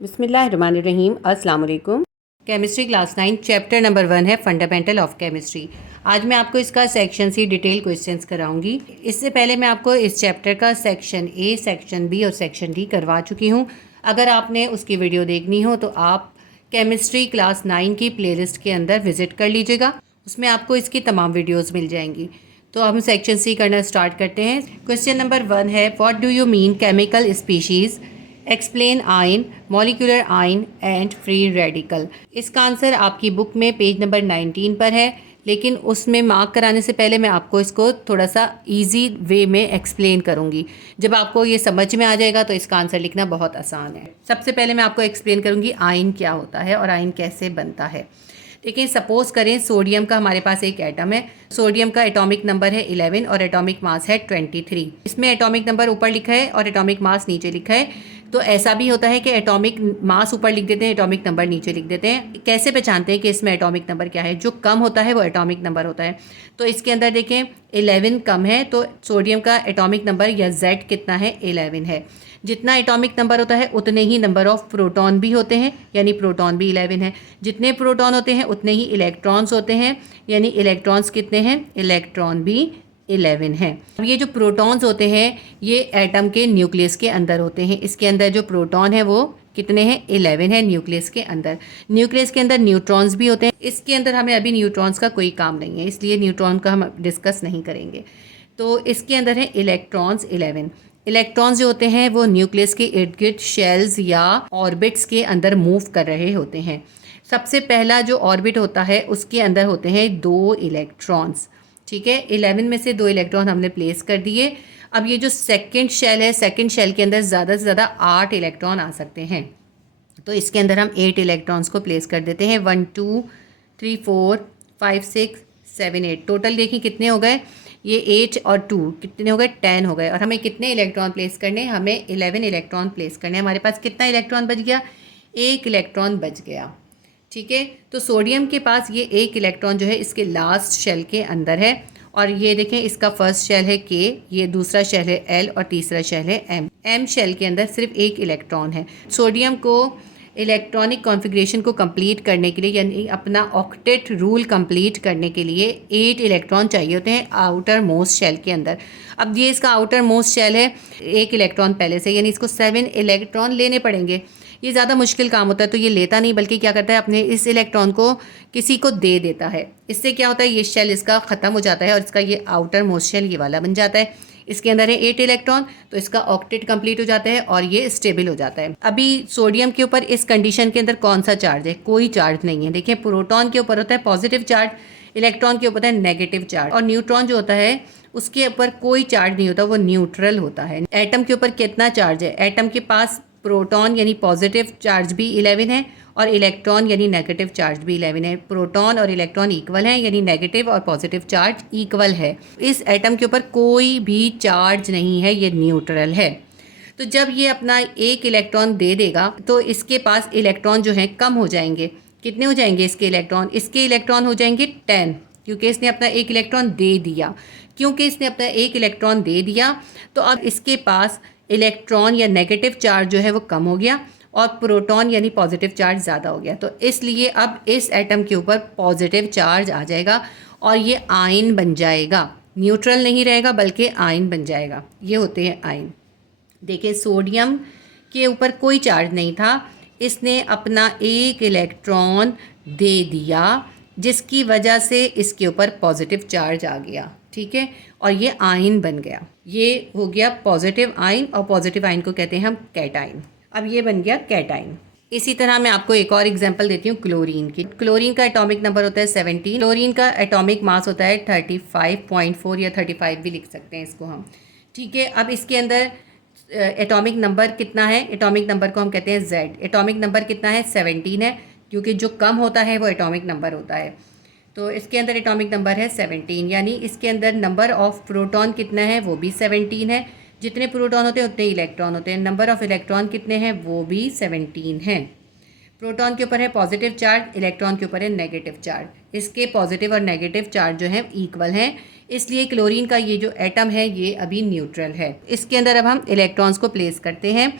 बिस्मिल्लाहिर्रहमानिर्रहीम। अस्सलाम वालेकुम। केमिस्ट्री क्लास 9 चैप्टर नंबर 1 है फंडामेंटल ऑफ केमिस्ट्री। आज मैं आपको इसका सेक्शन सी डिटेल क्वेश्चंस कराऊंगी। इससे पहले मैं आपको इस चैप्टर का सेक्शन ए, सेक्शन बी और सेक्शन डी करवा चुकी हूँ। अगर आपने उसकी वीडियो देखनी हो तो आप केमिस्ट्री क्लास 9 की प्लेलिस्ट के अंदर विजिट कर लीजिएगा, उसमें आपको इसकी तमाम वीडियोज़ मिल जाएंगी। तो हम सेक्शन सी करना स्टार्ट करते हैं। क्वेश्चन नंबर 1 है, what do you mean chemical species, explain ion, molecular ion and free radical. इसका आंसर आपकी बुक में पेज नंबर 19 पर है, लेकिन उसमें मार्क कराने से पहले मैं आपको इसको थोड़ा सा इजी वे में एक्सप्लेन करूंगी। जब आपको ये समझ में आ जाएगा तो इसका आंसर लिखना बहुत आसान है। सबसे पहले मैं आपको एक्सप्लेन करूंगी आयन क्या होता है और आयन कैसे बनता है। देखिए, सपोज करें सोडियम का हमारे पास एक एटम है। सोडियम का एटॉमिक नंबर है 11 और एटॉमिक मास है 23। इसमें एटॉमिक नंबर ऊपर लिखा है और एटॉमिक मास नीचे लिखा है। तो ऐसा भी होता है कि एटॉमिक मास ऊपर लिख देते हैं, एटॉमिक नंबर नीचे लिख देते हैं। कैसे पहचानते हैं कि इसमें एटॉमिक नंबर क्या है? जो कम होता है वो एटॉमिक नंबर होता है। तो इसके अंदर देखें 11 कम है, तो सोडियम का एटॉमिक नंबर या Z कितना है? 11 है। जितना एटॉमिक नंबर होता है उतने ही नंबर ऑफ प्रोटॉन भी होते हैं, यानी प्रोटॉन भी 11 है। जितने प्रोटॉन होते हैं उतने ही इलेक्ट्रॉन्स होते हैं, यानी इलेक्ट्रॉन्स कितने हैं? इलेक्ट्रॉन भी 11 है। अब ये जो प्रोटॉन्स होते हैं ये एटम के न्यूक्लियस के अंदर होते हैं। इसके अंदर जो प्रोटॉन है वो कितने हैं? 11 है न्यूक्लियस के अंदर। न्यूक्लियस के अंदर न्यूट्रॉन्स भी होते हैं। इसके अंदर हमें अभी न्यूट्रॉन्स का कोई काम नहीं है, इसलिए न्यूट्रॉन का हम डिस्कस नहीं करेंगे। तो इसके अंदर है इलेक्ट्रॉन्स 11। इलेक्ट्रॉन्स जो होते हैं वो न्यूक्लियस के इर्द गिर्द शेल्स या ऑर्बिट्स के अंदर मूव कर रहे होते हैं। सबसे पहला जो ऑर्बिट होता है उसके अंदर होते हैं 2 इलेक्ट्रॉन्स। ठीक है, 11 में से 2 इलेक्ट्रॉन हमने प्लेस कर दिए। अब ये जो सेकंड शेल है, सेकंड शेल के अंदर ज़्यादा से ज़्यादा 8 इलेक्ट्रॉन आ सकते हैं। तो इसके अंदर हम 8 इलेक्ट्रॉन्स को प्लेस कर देते हैं। 1 2 3 4 5 6 7 8 टोटल देखिए कितने हो गए? ये 8 और 2 कितने हो गए? 10 हो गए। और हमें कितने इलेक्ट्रॉन प्लेस करने? हमें 11 इलेक्ट्रॉन प्लेस करने। हमारे पास कितना इलेक्ट्रॉन बच गया? 1 इलेक्ट्रॉन बच गया। ठीक है, तो सोडियम के पास ये 1 इलेक्ट्रॉन जो है इसके लास्ट शेल के अंदर है। और ये देखें, इसका फर्स्ट शेल है K, ये दूसरा शेल है L और तीसरा शेल है M। M शेल के अंदर सिर्फ 1 इलेक्ट्रॉन है। सोडियम को इलेक्ट्रॉनिक कॉन्फ़िगरेशन को कंप्लीट करने के लिए, यानी अपना ऑक्टेट रूल कंप्लीट करने के लिए 8 इलेक्ट्रॉन चाहिए होते हैं आउटर मोस्ट शेल के अंदर। अब ये इसका आउटर मोस्ट शेल है, 1 इलेक्ट्रॉन पहले से, यानी इसको 7 इलेक्ट्रॉन लेने पड़ेंगे। ये ज़्यादा मुश्किल काम होता है, तो ये लेता नहीं बल्कि क्या करता है, अपने इस इलेक्ट्रॉन को किसी को दे देता है। इससे क्या होता है, ये शेल इसका ख़त्म हो जाता है और इसका ये आउटर मोस्ट शेल ये वाला बन जाता है। इसके अंदर है 8 इलेक्ट्रॉन, तो इसका ऑक्टेट कंप्लीट हो जाता है और ये स्टेबल हो जाता है। अभी सोडियम के ऊपर इस कंडीशन के अंदर कौन सा चार्ज है? कोई चार्ज नहीं है। देखिए, प्रोटॉन के ऊपर होता है पॉजिटिव चार्ज, इलेक्ट्रॉन के ऊपर होता है नेगेटिव चार्ज, और न्यूट्रॉन जो होता है उसके ऊपर कोई चार्ज नहीं होता, वो न्यूट्रल होता है। एटम के ऊपर कितना चार्ज है? एटम के पास प्रोटॉन यानी पॉजिटिव चार्ज भी 11 है और इलेक्ट्रॉन यानी नेगेटिव चार्ज भी 11 है। प्रोटॉन और इलेक्ट्रॉन इक्वल हैं, यानी नेगेटिव और पॉजिटिव चार्ज इक्वल है। इस एटम के ऊपर कोई भी चार्ज नहीं है, ये न्यूट्रल है। तो जब ये अपना 1 इलेक्ट्रॉन दे देगा तो इसके पास इलेक्ट्रॉन जो हैं कम हो जाएंगे। कितने हो जाएंगे इसके इलेक्ट्रॉन? इसके इलेक्ट्रॉन हो जाएंगे 10, क्योंकि इसने अपना 1 इलेक्ट्रॉन दे दिया। क्योंकि इसने अपना 1 इलेक्ट्रॉन दे दिया तो अब इसके पास इलेक्ट्रॉन या नेगेटिव चार्ज जो है वो कम हो गया और प्रोटॉन यानी पॉजिटिव चार्ज ज़्यादा हो गया। तो इसलिए अब इस एटम के ऊपर पॉजिटिव चार्ज आ जाएगा और ये आयन बन जाएगा। न्यूट्रल नहीं रहेगा बल्कि आयन बन जाएगा। ये होते हैं आयन। देखिए, सोडियम के ऊपर कोई चार्ज नहीं था, इसने अपना 1 इलेक्ट्रॉन दे दिया जिसकी वजह से इसके ऊपर पॉजिटिव चार्ज आ गया। ठीक है, और ये आयन बन गया। ये हो गया पॉजिटिव आयन और पॉजिटिव आयन को कहते हैं हम कैटाइन। अब ये बन गया कैटाइन। इसी तरह मैं आपको एक और एग्जांपल देती हूँ क्लोरीन की। क्लोरीन का एटॉमिक नंबर होता है 17। क्लोरीन का एटॉमिक मास होता है 35.4 या 35 भी लिख सकते हैं इसको हम। ठीक है, अब इसके अंदर एटॉमिक नंबर कितना है? एटॉमिक नंबर को हम कहते हैं Z। एटॉमिक नंबर कितना है? 17 है, क्योंकि जो कम होता है वो एटॉमिक नंबर होता है। तो इसके अंदर एटॉमिक नंबर है 17, यानी इसके अंदर नंबर ऑफ प्रोटॉन कितना है? वो भी 17 है। जितने प्रोटॉन होते हैं उतने इलेक्ट्रॉन होते हैं। नंबर ऑफ इलेक्ट्रॉन कितने हैं? वो भी 17 हैं। प्रोटॉन के ऊपर है पॉजिटिव चार्ज, इलेक्ट्रॉन के ऊपर है नेगेटिव चार्ज। इसके पॉजिटिव और नेगेटिव चार्ज जो है इक्वल हैं, इसलिए क्लोरीन का ये जो एटम है ये अभी न्यूट्रल है। इसके अंदर अब हम इलेक्ट्रॉन्स को प्लेस करते हैं।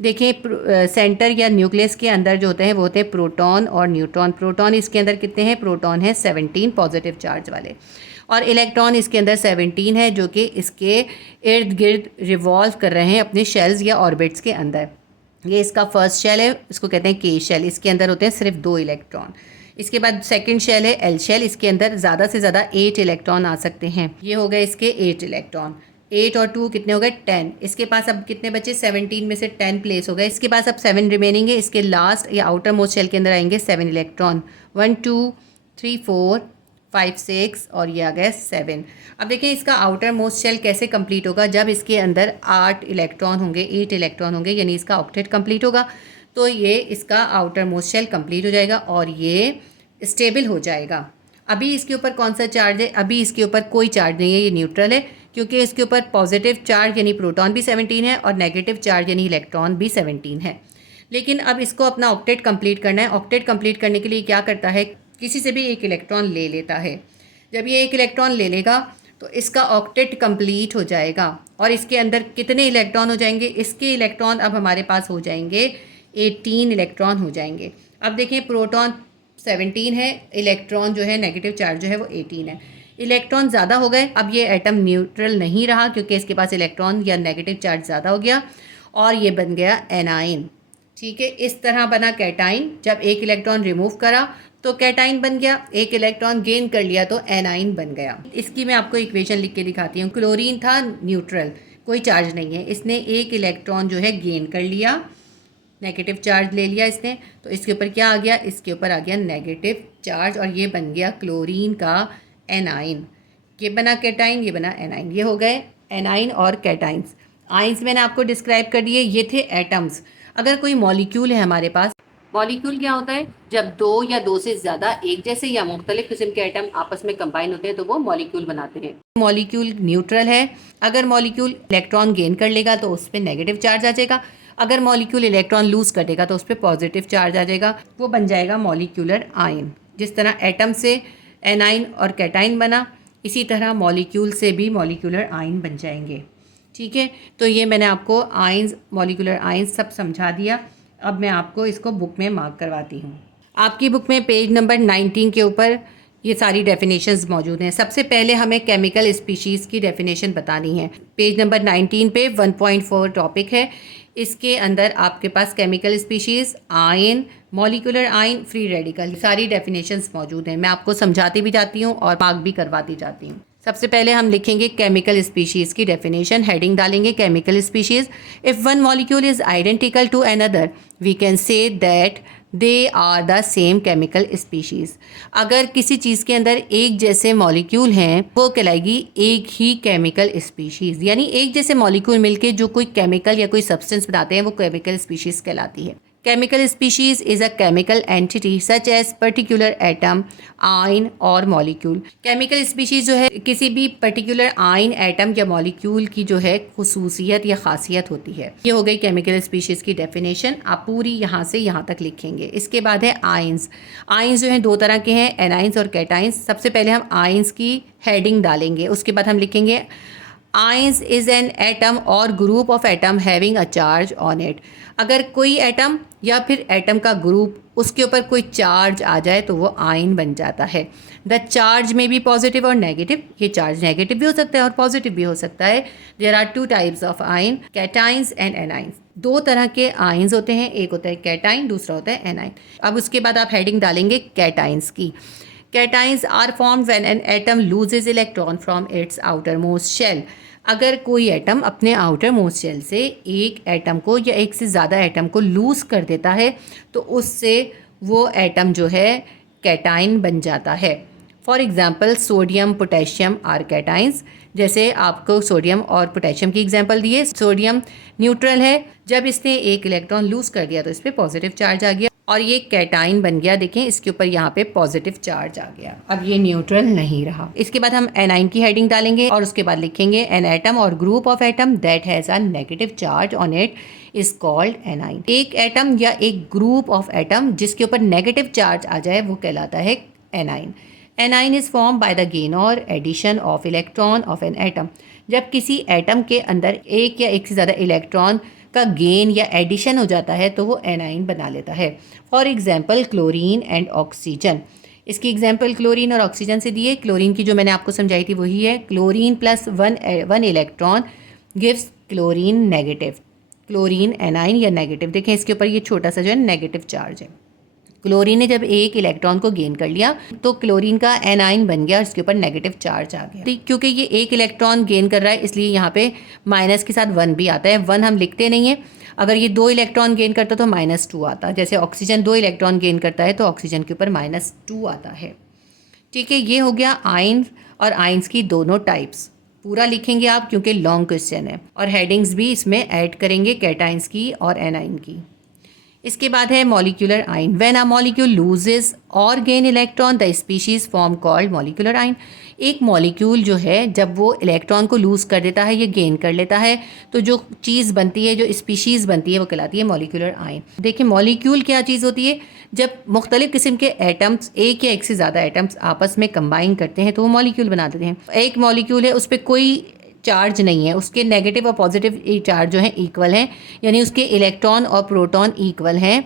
देखिए सेंटर या न्यूक्लियस के अंदर जो होते हैं वो होते हैं प्रोटॉन और न्यूट्रॉन। प्रोटॉन इसके अंदर कितने हैं? प्रोटॉन है 17 पॉजिटिव चार्ज वाले, और इलेक्ट्रॉन इसके अंदर 17 है जो कि इसके इर्द गिर्द रिवॉल्व कर रहे हैं अपने शेल्स या ऑर्बिट्स के अंदर। ये इसका फर्स्ट शेल है, इसको कहते हैं के शेल, इसके अंदर होते हैं सिर्फ 2 इलेक्ट्रॉन। इसके बाद सेकंड शेल है एल शेल, इसके अंदर ज़्यादा से ज़्यादा 8 इलेक्ट्रॉन आ सकते हैं। ये हो गए इसके 8 इलेक्ट्रॉन, 8 और 2 कितने हो गए? 10। इसके पास अब कितने बचे? 17 में से 10 प्लेस हो गए। इसके पास अब 7 रिमेनिंग है। इसके लास्ट या आउटर मोस्ट शेल के अंदर आएंगे 7 इलेक्ट्रॉन, 1 2 3 4 5 6 और ये आ गया 7। अब देखिए इसका आउटर मोस्ट शेल कैसे कंप्लीट होगा? जब इसके अंदर 8 इलेक्ट्रॉन होंगे, 8 इलेक्ट्रॉन होंगे, यानी इसका ऑक्टेट कंप्लीट होगा, तो ये इसका आउटर मोस्ट शेल कंप्लीट हो जाएगा और ये स्टेबल हो जाएगा। अभी इसके ऊपर कौन सा चार्ज है? अभी इसके ऊपर कोई चार्ज नहीं है, ये न्यूट्रल है, क्योंकि इसके ऊपर पॉजिटिव चार्ज यानी प्रोटॉन भी 17 है और नेगेटिव चार्ज यानी इलेक्ट्रॉन भी 17 है। लेकिन अब इसको अपना ऑक्टेट कंप्लीट करना है। ऑक्टेट कंप्लीट करने के लिए क्या करता है? किसी से भी एक इलेक्ट्रॉन ले लेता है। जब ये एक इलेक्ट्रॉन ले लेगा तो इसका ऑक्टेट कंप्लीट हो जाएगा और इसके अंदर कितने इलेक्ट्रॉन हो जाएंगे? इसके इलेक्ट्रॉन अब हमारे पास हो जाएंगे 18 इलेक्ट्रॉन हो जाएंगे। अब देखिए प्रोटॉन 17 है, इलेक्ट्रॉन जो है नेगेटिव चार्ज जो है वो 18 है। इलेक्ट्रॉन ज़्यादा हो गए, अब ये एटम न्यूट्रल नहीं रहा क्योंकि इसके पास इलेक्ट्रॉन या नेगेटिव चार्ज ज़्यादा हो गया और ये बन गया एनाइन। ठीक है, इस तरह बना कैटाइन। जब एक इलेक्ट्रॉन रिमूव करा तो कैटाइन बन गया, एक इलेक्ट्रॉन गेन कर लिया तो एनाइन बन गया। इसकी मैं आपको इक्वेशन लिख के दिखाती हूँ। क्लोरीन था न्यूट्रल, कोई चार्ज नहीं है, इसने एक इलेक्ट्रॉन जो है गेन कर लिया, नेगेटिव चार्ज ले लिया इसने, तो इसके ऊपर क्या आ गया? इसके ऊपर आ गया नेगेटिव चार्ज और ये बन गया क्लोरीन का एनाइन। ये बना कैटाइन, ये बना एनाइन। ये हो गए एनाइन और कैटाइन्स। आइंस मैंने आपको डिस्क्राइब कर दिए, ये थे एटम्स। अगर कोई मॉलिक्यूल है हमारे पास, मॉलिक्यूल क्या होता है? जब 2 या 2 से ज़्यादा एक जैसे या मुख्तलिफ किस्म के एटम आपस में कंबाइन होते हैं तो वो मॉलिक्यूल बनाते हैं। मॉलिक्यूल न्यूट्रल है। अगर मॉलिक्यूल इलेक्ट्रॉन गेन कर लेगा तो उस पर नेगेटिव चार्ज आ जाएगा, अगर मॉलिक्यूल इलेक्ट्रॉन लूज कर देगा तो उस पर पॉजिटिव चार्ज आ जाएगा, वो बन जाएगा मॉलिक्यूलर आयन। जिस तरह एटम से एनाइन और कैटाइन बना, इसी तरह मॉलिक्यूल से भी मॉलिक्यूलर आयन बन जाएंगे। ठीक है, तो ये मैंने आपको आयंस, मॉलिक्यूलर आयंस सब समझा दिया। अब मैं आपको इसको बुक में मार्क करवाती हूँ। आपकी बुक में पेज नंबर 19 के ऊपर ये सारी डेफिनेशंस मौजूद हैं। सबसे पहले हमें केमिकल स्पीशीज़ की डेफिनेशन बतानी है। पेज नंबर 19 पे 1.4 टॉपिक है। इसके अंदर आपके पास chemical species, ion, molecular ion, free radical, सारी डेफिनेशंस मौजूद हैं। मैं आपको समझाती भी जाती हूँ और मार्क भी करवाती जाती हूँ। सबसे पहले हम लिखेंगे केमिकल स्पीशीज़ की डेफिनेशन। हेडिंग डालेंगे chemical species. If one molecule is identical to another we can say that they are the same chemical species. अगर किसी चीज़ के अंदर एक जैसे मॉलिक्यूल हैं वो कहलाएगी एक ही केमिकल स्पीशीज़, यानी एक जैसे मॉलिक्यूल मिलके जो कोई केमिकल या कोई सब्सटेंस बनाते हैं वो केमिकल स्पीशीज़ कहलाती है। Chemical species is a chemical entity such as particular atom, ion और molecule। Chemical species जो है किसी भी particular ion, atom या molecule की जो है खुसूसियत या खासियत होती है। ये हो गई chemical species की definition। आप पूरी यहाँ से यहाँ तक लिखेंगे। इसके बाद है ions। ions जो है 2 तरह के हैं, anions और cations। सबसे पहले हम ions की heading डालेंगे, उसके बाद हम लिखेंगे ions is an atom or group of atom having a charge on it। अगर कोई एटम या फिर एटम का ग्रुप उसके ऊपर कोई चार्ज आ जाए तो वो आयन बन जाता है। द चार्ज में भी पॉजिटिव और नेगेटिव। ये चार्ज नेगेटिव भी हो सकता है और पॉजिटिव भी हो सकता है। There are 2 types of ion, cations and anions. 2 तरह के आयन्स होते हैं, एक होता है कैटाइन, दूसरा होता है एनाइन। अब उसके बाद आप हेडिंग डालेंगे कैटाइंस की। Cations are formed when an atom loses electron from its outermost shell. अगर कोई एटम अपने आउटर मोस्ट शेल से एक एटम को या एक से ज़्यादा एटम को लूज़ कर देता है तो उससे वो एटम जो है कैटाइन बन जाता है। For example sodium, potassium are cations. जैसे आपको सोडियम और पोटेशियम की एग्जांपल दिए। सोडियम न्यूट्रल है, जब इसने एक इलेक्ट्रॉन लूज़ कर दिया तो इस पर पॉजिटिव चार्ज आ गया और ये कैटाइन बन गया। देखें इसके ऊपर यहाँ पे पॉजिटिव चार्ज आ गया, अब ये न्यूट्रल नहीं रहा। इसके बाद हम एनाइन की हेडिंग डालेंगे और उसके बाद लिखेंगे एन एटम और group of atom that has a negative charge on it is called A9. एक एटम या एक ग्रुप ऑफ एटम जिसके ऊपर नेगेटिव चार्ज आ जाए वो कहलाता है anion. Anion is form by the gain और addition of electron of an atom. जब किसी एटम के अंदर एक या एक से ज़्यादा इलेक्ट्रॉन का गेन या एडिशन हो जाता है तो वो एनाइन बना लेता है। For example chlorine and oxygen. इसकी एग्जाम्पल क्लोरीन और ऑक्सीजन से दिए। क्लोरीन की जो मैंने आपको समझाई थी वही है, chlorine plus one electron gives chlorine negative, chlorine A9 या नेगेटिव। देखें इसके ऊपर ये छोटा सा जो है नेगेटिव चार्ज है। क्लोरीन ने जब एक इलेक्ट्रॉन को गेन कर लिया तो क्लोरीन का एनाइन बन गया और इसके ऊपर नेगेटिव चार्ज आ गया। क्योंकि ये एक इलेक्ट्रॉन गेन कर रहा है इसलिए यहाँ पे माइनस के साथ 1 भी आता है। 1 हम लिखते नहीं है। अगर ये 2 इलेक्ट्रॉन गेन करता तो -2 आता। जैसे ऑक्सीजन 2 इलेक्ट्रॉन गेन करता है तो ऑक्सीजन के ऊपर -2 आता है। ठीक है, ये हो गया आयन और आयन्स की दोनों टाइप्स। पूरा लिखेंगे आप क्योंकि लॉन्ग क्वेश्चन है, और हेडिंग्स भी इसमें ऐड करेंगे कैटाइंस की और एनाइन की। इसके बाद है molecular ion. When a molecule loses और gain electron the species form called molecular ion. एक मॉलिक्यूल जो है जब वो इलेक्ट्रॉन को लूज़ कर देता है या गेन कर लेता है तो जो चीज़ बनती है, जो स्पीशीज़ बनती है वो कहलाती है मॉलिक्यूलर आयन। देखिए मॉलिक्यूल क्या चीज़ होती है, जब मुख्तलिफ़ किस्म के एटम्स, एक या एक से ज़्यादा एटम्स आपस में कंबाइन करते हैं तो वो मॉलिक्यूल बना देते हैं। एक मॉलिक्यूल है उस पर कोई चार्ज नहीं है, उसके नेगेटिव और पॉजिटिव चार्ज जो है इक्वल हैं, यानी उसके इलेक्ट्रॉन और प्रोटॉन इक्वल हैं,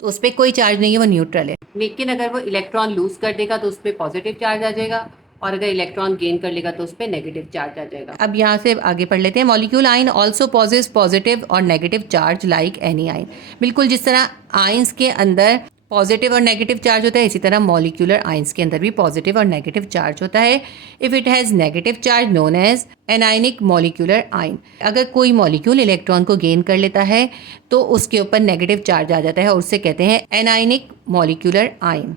तो उस पर कोई चार्ज नहीं है, वो न्यूट्रल है। लेकिन अगर वो इलेक्ट्रॉन लूज़ कर देगा तो उस पर पॉजिटिव चार्ज आ जाएगा, और अगर इलेक्ट्रॉन गेन कर लेगा तो उस पर नेगेटिव चार्ज आ जाएगा। अब यहाँ से आगे पढ़ लेते हैं। Molecule ion also possess positive और negative charge like any ion. बिल्कुल जिस तरह आयन्स के अंदर पॉजिटिव और नेगेटिव चार्ज होता है इसी तरह मॉलिक्यूलर आयन्स के अंदर भी पॉजिटिव और नेगेटिव चार्ज होता है। If it has negative charge known as anionic molecular ion. अगर कोई मॉलिक्यूल इलेक्ट्रॉन को गेन कर लेता है तो उसके ऊपर नेगेटिव चार्ज आ जाता है और उससे कहते हैं एनायनिक मॉलिक्यूलर आयन।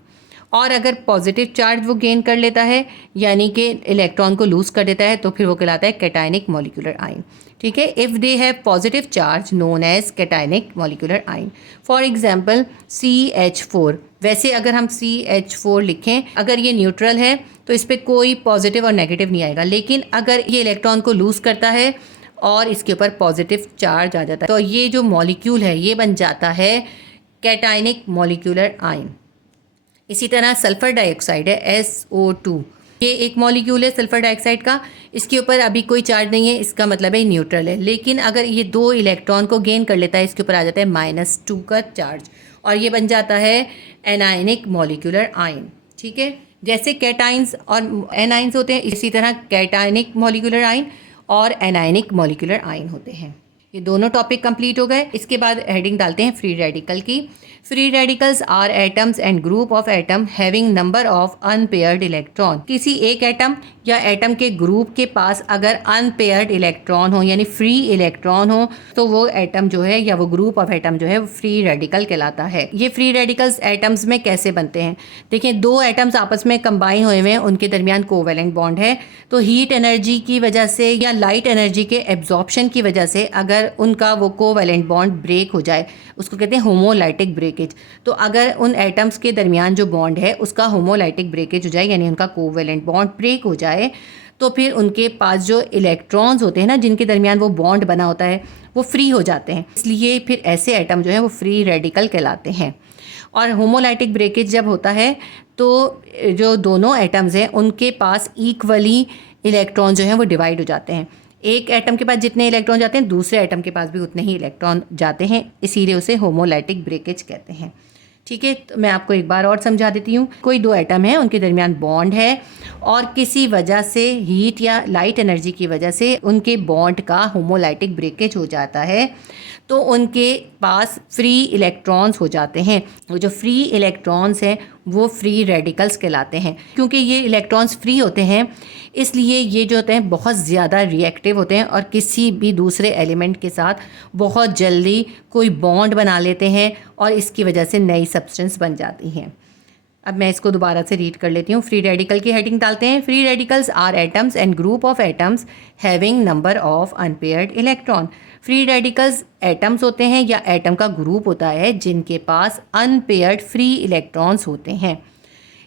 और अगर पॉजिटिव चार्ज वो गेन कर लेता है यानी कि इलेक्ट्रॉन को लूज़ कर देता है तो फिर वो कहलाता है कैटायनिक मॉलिक्यूलर आयन। ठीक है, if they have positive charge known as cationic molecular ion. For example CH4। वैसे अगर हम CH4 लिखें, अगर ये न्यूट्रल है तो इस पर कोई पॉजिटिव और नेगेटिव नहीं आएगा, लेकिन अगर ये इलेक्ट्रॉन को लूज़ करता है और इसके ऊपर पॉजिटिव चार्ज आ जाता है तो ये जो मॉलिक्यूल है ये बन जाता है कैटायनिक मॉलिक्यूलर आयन। इसी तरह सल्फ़र डाइऑक्साइड है SO2। ये एक मॉलिक्यूल है सल्फ़र डाइऑक्साइड का, इसके ऊपर अभी कोई चार्ज नहीं है, इसका मतलब है न्यूट्रल है। लेकिन अगर ये 2 इलेक्ट्रॉन को गेन कर लेता है इसके ऊपर आ जाता है -2 का चार्ज और ये बन जाता है एनायनिक मॉलिक्यूलर आयन। ठीक है, जैसे कैटाइंस और एनाइंस होते हैं इसी तरह कैटायनिक मॉलिक्यूलर आयन और एनायनिक मॉलिक्यूलर आयन होते हैं। ये दोनों टॉपिक कंप्लीट हो गए। इसके बाद हेडिंग डालते हैं फ्री रेडिकल की। Free radicals are atoms and group of atom having number of unpaired electron. किसी एक एटम या एटम के ग्रुप के पास अगर अनपेयर्ड इलेक्ट्रॉन हो यानी फ्री इलेक्ट्रॉन हो तो वो एटम जो है या वो ग्रुप ऑफ एटम जो है वो फ्री रेडिकल कहलाता है। ये फ्री रेडिकल्स एटम्स में कैसे बनते हैं, देखिए 2 एटम्स आपस में कंबाइन हुए हुए हैं, उनके दरमियान कोवेलेंट बॉन्ड है, तो हीट एनर्जी की वजह से या लाइट एनर्जी के एब्जॉर्प्शन की वजह से अगर उनका वो कोवेलेंट बॉन्ड ब्रेक हो जाए उसको कहते हैं होमोलाइटिक ब्रेकेज। तो अगर उन एटम्स के दरमियान जो बॉन्ड है उसका होमोलाइटिक ब्रेकेज हो जाए यानी उनका कोवेलेंट बॉन्ड ब्रेक हो जाए तो फिर उनके पास जो इलेक्ट्रॉन्स होते हैं ना जिनके दरमियान वो बॉन्ड बना होता है वो फ्री हो जाते हैं, इसलिए फिर ऐसे एटम जो है वो फ्री रेडिकल कहलाते हैं। और होमोलाइटिक ब्रेकेज जब होता है तो जो दोनों एटम्स हैं उनके पास इक्वली इलेक्ट्रॉन जो हैं वो डिवाइड हो जाते हैं। एक एटम के पास जितने इलेक्ट्रॉन जाते हैं दूसरे एटम के पास भी उतने ही इलेक्ट्रॉन जाते हैं, इसीलिए उसे होमोलाइटिक ब्रेकेज कहते हैं। ठीक है, तो मैं आपको एक बार और समझा देती हूँ। कोई 2 एटम है उनके दरमियान बॉन्ड है और किसी वजह से हीट या लाइट एनर्जी की वजह से उनके बॉन्ड का होमोलाइटिक ब्रेकेज हो जाता है तो उनके पास फ्री इलेक्ट्रॉन्स हो जाते हैं। वो जो फ्री इलेक्ट्रॉन्स हैं वो फ्री रेडिकल्स कहलाते हैं। क्योंकि ये इलेक्ट्रॉन्स फ्री होते हैं इसलिए ये जो होते हैं बहुत ज़्यादा रिएक्टिव होते हैं और किसी भी दूसरे एलिमेंट के साथ बहुत जल्दी कोई बॉन्ड बना लेते हैं और इसकी वजह से नई सब्सटेंस बन जाती हैं। अब मैं इसको दोबारा से रीड कर लेती हूँ। फ्री रेडिकल की हेडिंग डालते हैं। Free radicals are atoms and group of atoms having number of unpaired electron. Free radicals atoms होते हैं या एटम का ग्रुप होता है जिनके पास अनपेयर्ड फ्री इलेक्ट्रॉन्स होते हैं।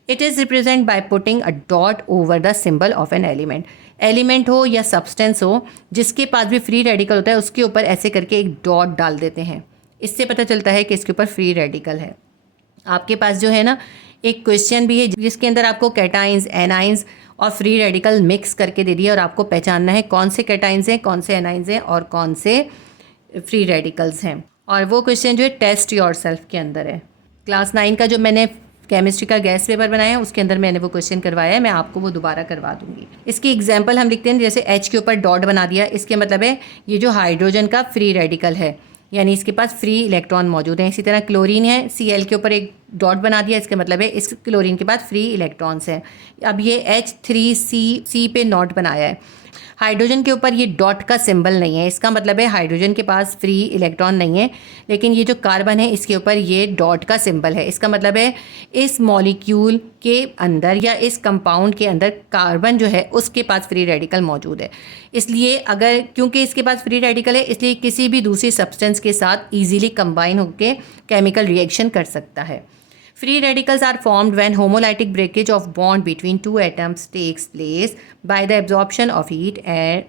It is represent by putting a dot over the symbol of an element. Element हो या सब्सटेंस हो जिसके पास भी फ्री रेडिकल होता है उसके ऊपर ऐसे करके एक डॉट डाल देते हैं, इससे पता चलता है कि इसके ऊपर फ्री रेडिकल है। आपके पास जो है ना एक क्वेश्चन भी है जिसके अंदर आपको कैटाइंस, एनाइंस और फ्री रेडिकल मिक्स करके दे दिया और आपको पहचानना है कौन से कैटाइंस हैं, कौन से एनाइंस हैं और कौन से फ्री रेडिकल्स हैं। और वो क्वेश्चन जो है टेस्ट योरसेल्फ के अंदर है। क्लास 9 का जो मैंने केमिस्ट्री का गैस पेपर बनाया है उसके अंदर मैंने वो क्वेश्चन करवाया है, मैं आपको वो दोबारा करवा दूंगी। इसकी एग्जांपल हम लिखते हैं, जैसे H के ऊपर डॉट बना दिया, इसके मतलब है ये जो हाइड्रोजन का फ्री रेडिकल है, यानी इसके पास फ्री इलेक्ट्रॉन मौजूद हैं। इसी तरह क्लोरीन है, Cl के ऊपर एक डॉट बना दिया, इसका मतलब है इस क्लोरीन के पास फ्री इलेक्ट्रॉन्स हैं। अब ये H3C पे नॉट बनाया है, हाइड्रोजन के ऊपर ये डॉट का सिंबल नहीं है, इसका मतलब है हाइड्रोजन के पास फ्री इलेक्ट्रॉन नहीं है। लेकिन ये जो कार्बन है इसके ऊपर ये डॉट का सिंबल है, इसका मतलब है इस मॉलिक्यूल के अंदर या इस कंपाउंड के अंदर कार्बन जो है उसके पास फ्री रेडिकल मौजूद है। इसलिए अगर क्योंकि इसके पास फ्री रेडिकल है इसलिए किसी भी दूसरी सब्सटेंस के साथ ईजीली कंबाइन होकर केमिकल रिएक्शन कर सकता है। Free radicals are formed when homolytic breakage of bond between two atoms takes place by the absorption of heat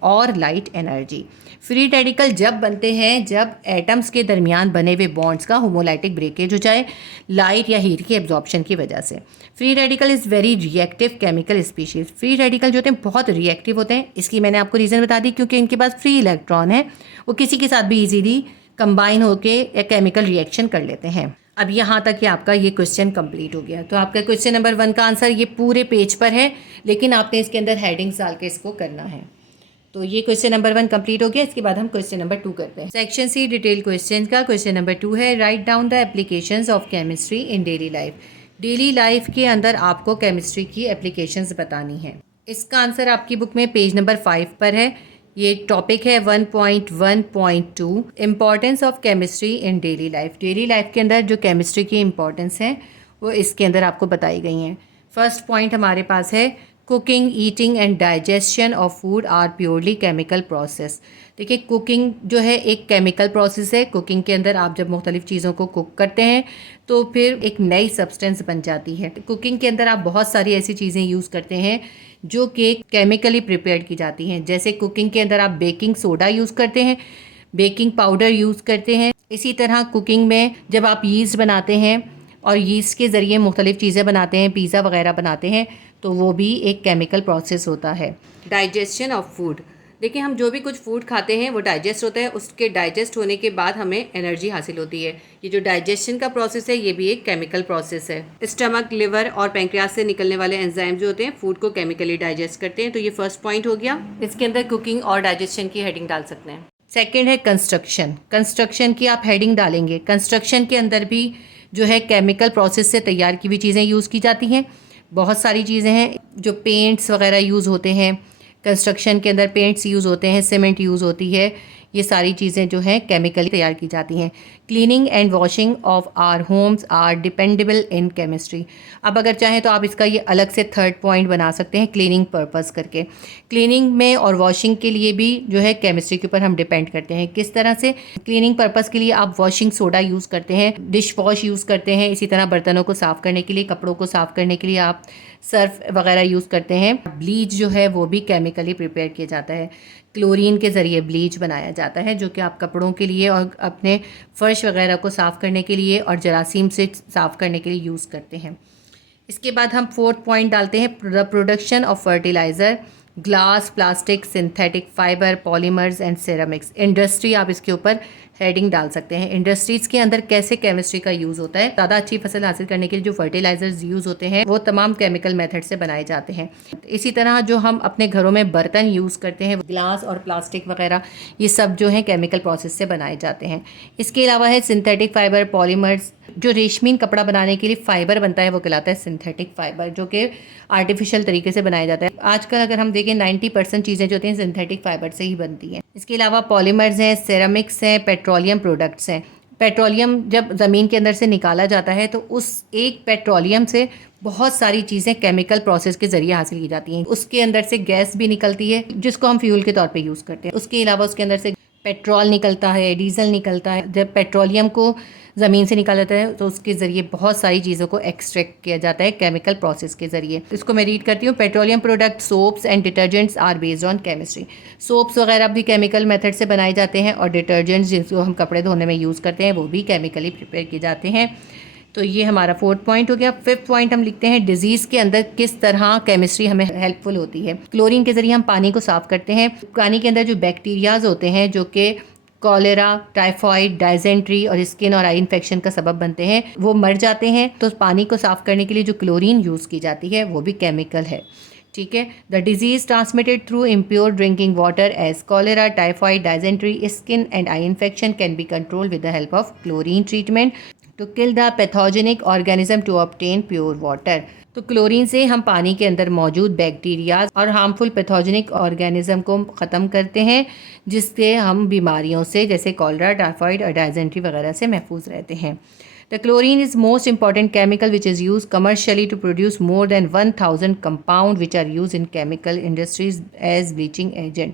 or light energy. Free radical जब बनते हैं जब एटम्स के दरमियान बने हुए बॉन्ड्स का होमोलाइटिक ब्रेकेज हो जाए लाइट या हीट की एब्जॉर्प्शन की वजह से। Free radical is very reactive chemical species. Free radical जो होते हैं बहुत रिएक्टिव होते हैं, इसकी मैंने आपको रीज़न बता दी, क्योंकि इनके पास फ्री इलेक्ट्रॉन है, वो किसी के साथ भी इजीली कंबाइन होके या केमिकल रिएक्शन कर लेते हैं। अब यहाँ तक कि आपका ये क्वेश्चन कंप्लीट हो गया। तो आपका क्वेश्चन नंबर 1 का आंसर ये पूरे पेज पर है, लेकिन आपने इसके अंदर हेडिंग्स डाल के इसको करना है। तो ये क्वेश्चन नंबर 1 कंप्लीट हो गया। इसके बाद हम क्वेश्चन नंबर 2 करते हैं। सेक्शन सी डिटेल क्वेश्चन का क्वेश्चन नंबर 2 है, write down the applications of chemistry in daily life. Daily life के अंदर आपको केमिस्ट्री की एप्लीकेशंस बतानी है। इसका आंसर आपकी बुक में पेज नंबर 5 पर है। ये टॉपिक है 1.1.2 importance of chemistry in daily life. Daily life के अंदर जो केमिस्ट्री की इम्पॉर्टेंस है वो इसके अंदर आपको बताई गई हैं। फर्स्ट पॉइंट हमारे पास है, cooking, eating and digestion of food are purely chemical process. देखिए, कुकिंग जो है एक केमिकल प्रोसेस है। कुकिंग के अंदर आप जब मुख्तलिफ़ चीज़ों को कुक करते हैं तो फिर एक नई सब्सटेंस बन जाती है। कुकिंग के अंदर आप बहुत सारी ऐसी चीज़ें यूज़ करते हैं जो कि केमिकली प्रिपेयर्ड की जाती हैं। जैसे कुकिंग के अंदर आप बेकिंग सोडा यूज़ करते हैं, बेकिंग पाउडर यूज़ करते हैं। इसी तरह कुकिंग में जब आप यीस्ट बनाते हैं और यीस्ट के ज़रिए मुख्तलिफ़ चीज़ें बनाते हैं, पिज़्ज़ा वगैरह बनाते हैं, तो वो भी एक केमिकल प्रोसेस होता है। डाइजेशन ऑफ फूड, देखिए हम जो भी कुछ फूड खाते हैं वो डाइजेस्ट होता है, उसके डाइजेस्ट होने के बाद हमें एनर्जी हासिल होती है। ये जो डाइजेशन का प्रोसेस है ये भी एक केमिकल प्रोसेस है। स्टमक, लिवर और पैंक्रियास से निकलने वाले एंजाइम जो होते हैं फूड को केमिकली डाइजेस्ट करते हैं। तो ये फर्स्ट पॉइंट हो गया। इसके अंदर कुकिंग और डाइजेशन की हेडिंग डाल सकते हैं। सेकेंड है कंस्ट्रक्शन। कंस्ट्रक्शन की आप हेडिंग डालेंगे। कंस्ट्रक्शन के अंदर भी जो है केमिकल प्रोसेस से तैयार की हुई चीज़ें यूज़ की जाती हैं। बहुत सारी चीज़ें हैं, जो पेंट्स वगैरह यूज़ होते हैं कंस्ट्रक्शन के अंदर, पेंट्स यूज़ होते हैं, सीमेंट यूज़ होती है, ये सारी चीज़ें जो हैं केमिकली तैयार की जाती हैं। Cleaning and washing of our homes are dependable in chemistry. अब अगर चाहें तो आप इसका ये अलग से थर्ड पॉइंट बना सकते हैं, क्लीनिंग पर्पस करके। क्लीनिंग में और वॉशिंग के लिए भी जो है केमिस्ट्री के ऊपर हम डिपेंड करते हैं। किस तरह से? क्लीनिंग पर्पस के लिए आप वॉशिंग सोडा यूज़ करते हैं, डिश वॉश यूज़ करते हैं। इसी तरह बर्तनों को साफ़ करने के लिए, कपड़ों को साफ़ करने के लिए आप सर्फ वगैरह यूज़ करते हैं। ब्लीच जो है वो भी केमिकली प्रिपेयर किया जाता है। क्लोरीन के ज़रिए ब्लीच बनाया जाता है, जो कि आप कपड़ों के लिए और अपने फर्श वगैरह को साफ़ करने के लिए और जरासीम से साफ़ करने के लिए यूज़ करते हैं। इसके बाद हम फोर्थ पॉइंट डालते हैं, the production of fertiliser, glass, plastic, synthetic fibre, polymers and ceramics. Industry आप इसके ऊपर हेडिंग डाल सकते हैं। इंडस्ट्रीज़ के अंदर कैसे केमिस्ट्री का यूज़ होता है। ज़्यादा अच्छी फसल हासिल करने के लिए जो फर्टिलाइजर्स यूज़ होते हैं वो तमाम केमिकल मेथड से बनाए जाते हैं। इसी तरह जो हम अपने घरों में बर्तन यूज़ करते हैं, ग्लास और प्लास्टिक वगैरह, ये सब जो है केमिकल प्रोसेस से बनाए जाते हैं। इसके अलावा है सिंथेटिक फाइबर, पॉलीमर्स। जो रेशमीन कपड़ा बनाने के लिए फ़ाइबर बनता है वो कहलाता है सिंथेटिक फाइबर, जो कि आर्टिफिशियल तरीके से बनाया जाता है। आजकल अगर हम देखें 90% चीज़ें जो होती हैं सिंथेटिक फाइबर से ही बनती हैं। इसके अलावा पॉलीमर्स हैं, सेरामिक्स हैं, पेट्रोलियम प्रोडक्ट्स हैं। पेट्रोलियम जब ज़मीन के अंदर से निकाला जाता है तो उस एक पेट्रोलियम से बहुत सारी चीज़ें केमिकल प्रोसेस के ज़रिए हासिल की जाती हैं। उसके अंदर से गैस भी निकलती है जिसको हम फ्यूल के तौर पे यूज़ करते हैं। उसके अलावा उसके अंदर से पेट्रोल निकलता है, डीजल निकलता है। जब पेट्रोलियम को ज़मीन से निकाला जाता है तो उसके ज़रिए बहुत सारी चीज़ों को एक्सट्रैक्ट किया जाता है केमिकल प्रोसेस के ज़रिए। इसको मैं रीड करती हूँ। Petroleum product, soaps and detergents are based on chemistry. Soaps वगैरह भी केमिकल मेथड से बनाए जाते हैं और डिटर्जेंट्स जिसको हम कपड़े धोने में यूज़ करते हैं वो भी केमिकली प्रिपेयर किए जाते हैं। तो ये हमारा फोर्थ पॉइंट हो गया। फिफ्थ पॉइंट हम लिखते हैं, डिजीज़ के अंदर किस तरह केमिस्ट्री हमें हेल्पफुल होती है। क्लोरीन के ज़रिए हम पानी को साफ़ करते हैं। पानी के अंदर जो बैक्टीरियाज होते हैं जो कि कॉलेरा, टाइफॉइड, डायजेंट्री और स्किन और आई इन्फेक्शन का सबब बनते हैं, वो मर जाते हैं। तो पानी को साफ़ करने के लिए जो क्लोरीन यूज़ की जाती है वो भी केमिकल है। ठीक है। The disease transmitted through impure drinking water as cholera, typhoid, dysentery, skin and eye infection can be control with the help of chlorine treatment to kill the pathogenic organism to obtain pure water. तो chlorine से हम पानी के अंदर मौजूद bacteria और harmful pathogenic organism को ख़त्म करते हैं, जिससे हम बीमारियों से जैसे कॉलरा, टाइफाइड और डायजेंट्री वगैरह से महफूज रहते हैं। The chlorine is most important chemical which is use commercially to produce more than 1000 compound which are use in chemical industries as bleaching agent,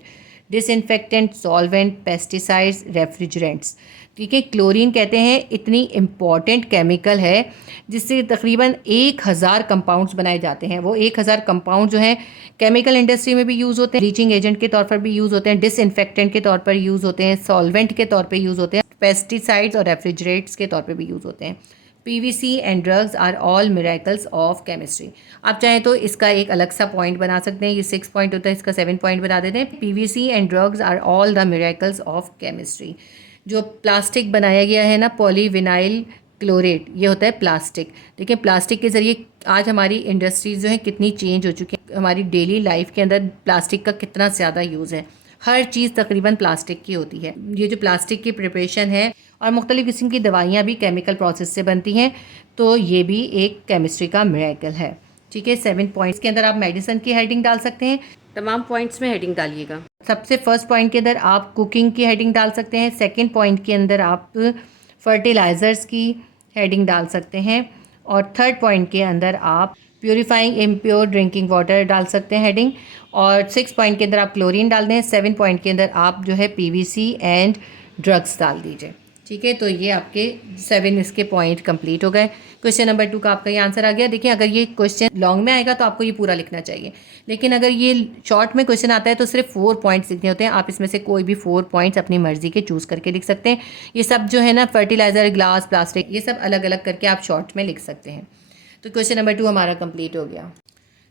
disinfectant, solvent, pesticides, refrigerants. ठीक है। क्लोरीन कहते हैं इतनी इम्पॉर्टेंट केमिकल है जिससे तकरीबन 1000 compounds बनाए जाते हैं। वो 1000 कंपाउंड जो हैं केमिकल इंडस्ट्री में भी यूज़ होते हैं, ब्लीचिंग एजेंट के तौर पर भी यूज़ होते हैं, डिसइंफेक्टेंट के तौर पर यूज़ होते हैं, सॉल्वेंट के तौर पर यूज़ होते हैं, पेस्टिसाइड्स और रेफ्रिजरेट्स के तौर पर भी यूज़ होते हैं। PVC and drugs are all miracles of chemistry. आप चाहें तो इसका एक अलग सा पॉइंट बना सकते हैं, ये 6 पॉइंट होता है, इसका 7 पॉइंट बना देते हैं। PVC and drugs are all the miracles of chemistry. जो प्लास्टिक बनाया गया है ना, पॉलीविनाइल क्लोरेट, ये होता है प्लास्टिक। देखिए प्लास्टिक के ज़रिए आज हमारी इंडस्ट्रीज जो है कितनी चेंज हो चुकी है। हमारी डेली लाइफ के अंदर प्लास्टिक का कितना ज़्यादा यूज़ है, हर चीज़ तकरीबन प्लास्टिक की होती है। ये जो प्लास्टिक की प्रिपरेशन है और मुख्तलिफ़ किस्म की दवाइयाँ भी केमिकल प्रोसेस से बनती हैं, तो ये भी एक केमिस्ट्री का मिरेकल है। ठीक है। 7 पॉइंट्स के अंदर आप मेडिसिन की हेडिंग डाल सकते हैं। तमाम पॉइंट्स में हेडिंग डालिएगा। सबसे फर्स्ट पॉइंट के अंदर आप कुकिंग की हेडिंग डाल सकते हैं। सेकंड पॉइंट के अंदर आप फर्टिलाइज़र्स की हेडिंग डाल सकते हैं और थर्ड पॉइंट के अंदर आप प्योरीफाइंग इम्प्योर ड्रिंकिंग वाटर डाल सकते हैं हेडिंग, और 6 पॉइंट के अंदर आप क्लोरीन डाल दें। 7 पॉइंट के अंदर आप जो है PVC एंड ड्रग्स डाल दीजिए। ठीक है। तो ये आपके 7 इसके पॉइंट कंप्लीट हो गए। क्वेश्चन नंबर 2 का आपका ये आंसर आ गया। देखिए अगर ये क्वेश्चन लॉन्ग में आएगा तो आपको ये पूरा लिखना चाहिए, लेकिन अगर ये शॉर्ट में क्वेश्चन आता है तो सिर्फ 4 पॉइंट्स लिखने होते हैं। आप इसमें से कोई भी 4 पॉइंट्स अपनी मर्जी के चूज़ करके लिख सकते हैं। ये सब जो है ना, फर्टिलाइज़र, ग्लास, प्लास्टिक, ये सब अलग अलग करके आप शॉर्ट में लिख सकते हैं। तो क्वेश्चन नंबर 2 हमारा कंप्लीट हो गया।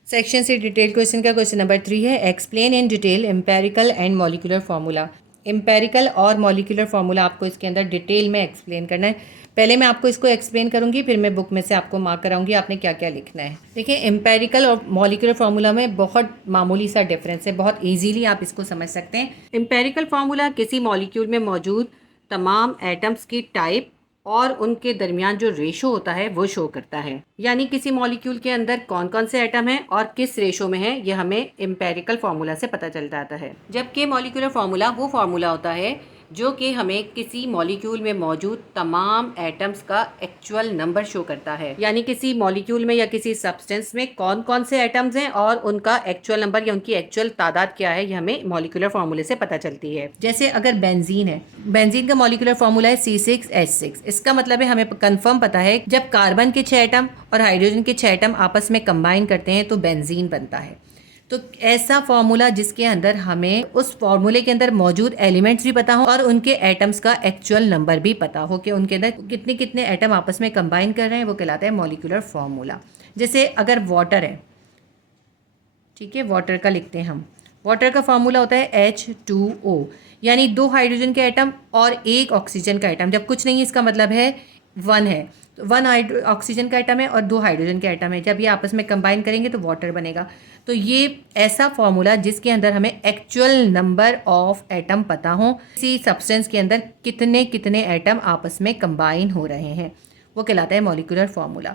सेक्शन से डिटेल क्वेश्चन का क्वेश्चन नंबर 3 है, explain in detail empirical and molecular formula. Empirical और मॉलिक्यूलर फार्मूला आपको इसके अंदर डिटेल में एक्सप्लेन करना है। पहले मैं आपको इसको एक्सप्लेन करूंगी, फिर मैं बुक में से आपको मार्क कराऊंगी आपने क्या क्या लिखना है। देखिए एम्पेरिकल और मॉलिक्यूलर फार्मूला में बहुत मामूली सा डिफरेंस है, बहुत इजीली आप इसको समझ सकते हैं। एम्पेरिकल फार्मूला किसी मॉलिक्यूल में मौजूद तमाम एटम्स की टाइप और उनके दरमियान जो रेशो होता है वो शो करता है, यानी किसी मॉलिक्यूल के अंदर कौन कौन से एटम हैं और किस रेशो में है, ये हमें एम्पेरिकल फार्मूला से पता चल जाता है। जबकि मॉलिक्यूलर फार्मूला वो फार्मूला होता है जो कि हमें किसी मॉलिक्यूल में मौजूद तमाम एटम्स का एक्चुअल नंबर शो करता है, यानी किसी मॉलिक्यूल में या किसी सब्सटेंस में कौन कौन से एटम्स हैं और उनका एक्चुअल नंबर या उनकी एक्चुअल तादाद क्या है, ये हमें मॉलिक्यूलर फार्मूले से पता चलती है। जैसे अगर बेंजीन है, बेंजीन का मॉलिक्यूलर फार्मूला है C6H6। इसका मतलब है हमें कंफर्म पता है जब कार्बन के 6 एटम और हाइड्रोजन के 6 एटम आपस में कंबाइन करते हैं तो बेंजीन बनता है। तो ऐसा फार्मूला जिसके अंदर हमें उस फार्मूले के अंदर मौजूद एलिमेंट्स भी पता हो और उनके एटम्स का एक्चुअल नंबर भी पता हो कि उनके अंदर कितने कितने एटम आपस में कंबाइन कर रहे हैं, वो कहलाता है मॉलिक्यूलर फार्मूला। जैसे अगर वाटर है, ठीक है, वाटर का लिखते हैं हम, वाटर का फार्मूला होता है H2O, यानी 2 हाइड्रोजन के एटम और 1 ऑक्सीजन का एटम। जब कुछ नहीं है इसका मतलब है 1 है, तो 1 ऑक्सीजन का एटम है और 2 हाइड्रोजन के एटम है, जब ये आपस में कंबाइन करेंगे तो वाटर बनेगा। तो ये ऐसा फार्मूला जिसके अंदर हमें एक्चुअल नंबर ऑफ एटम पता हो, किसी सब्सटेंस के अंदर कितने कितने एटम आपस में कंबाइन हो रहे हैं, वो कहलाता है मॉलिक्यूलर फार्मूला।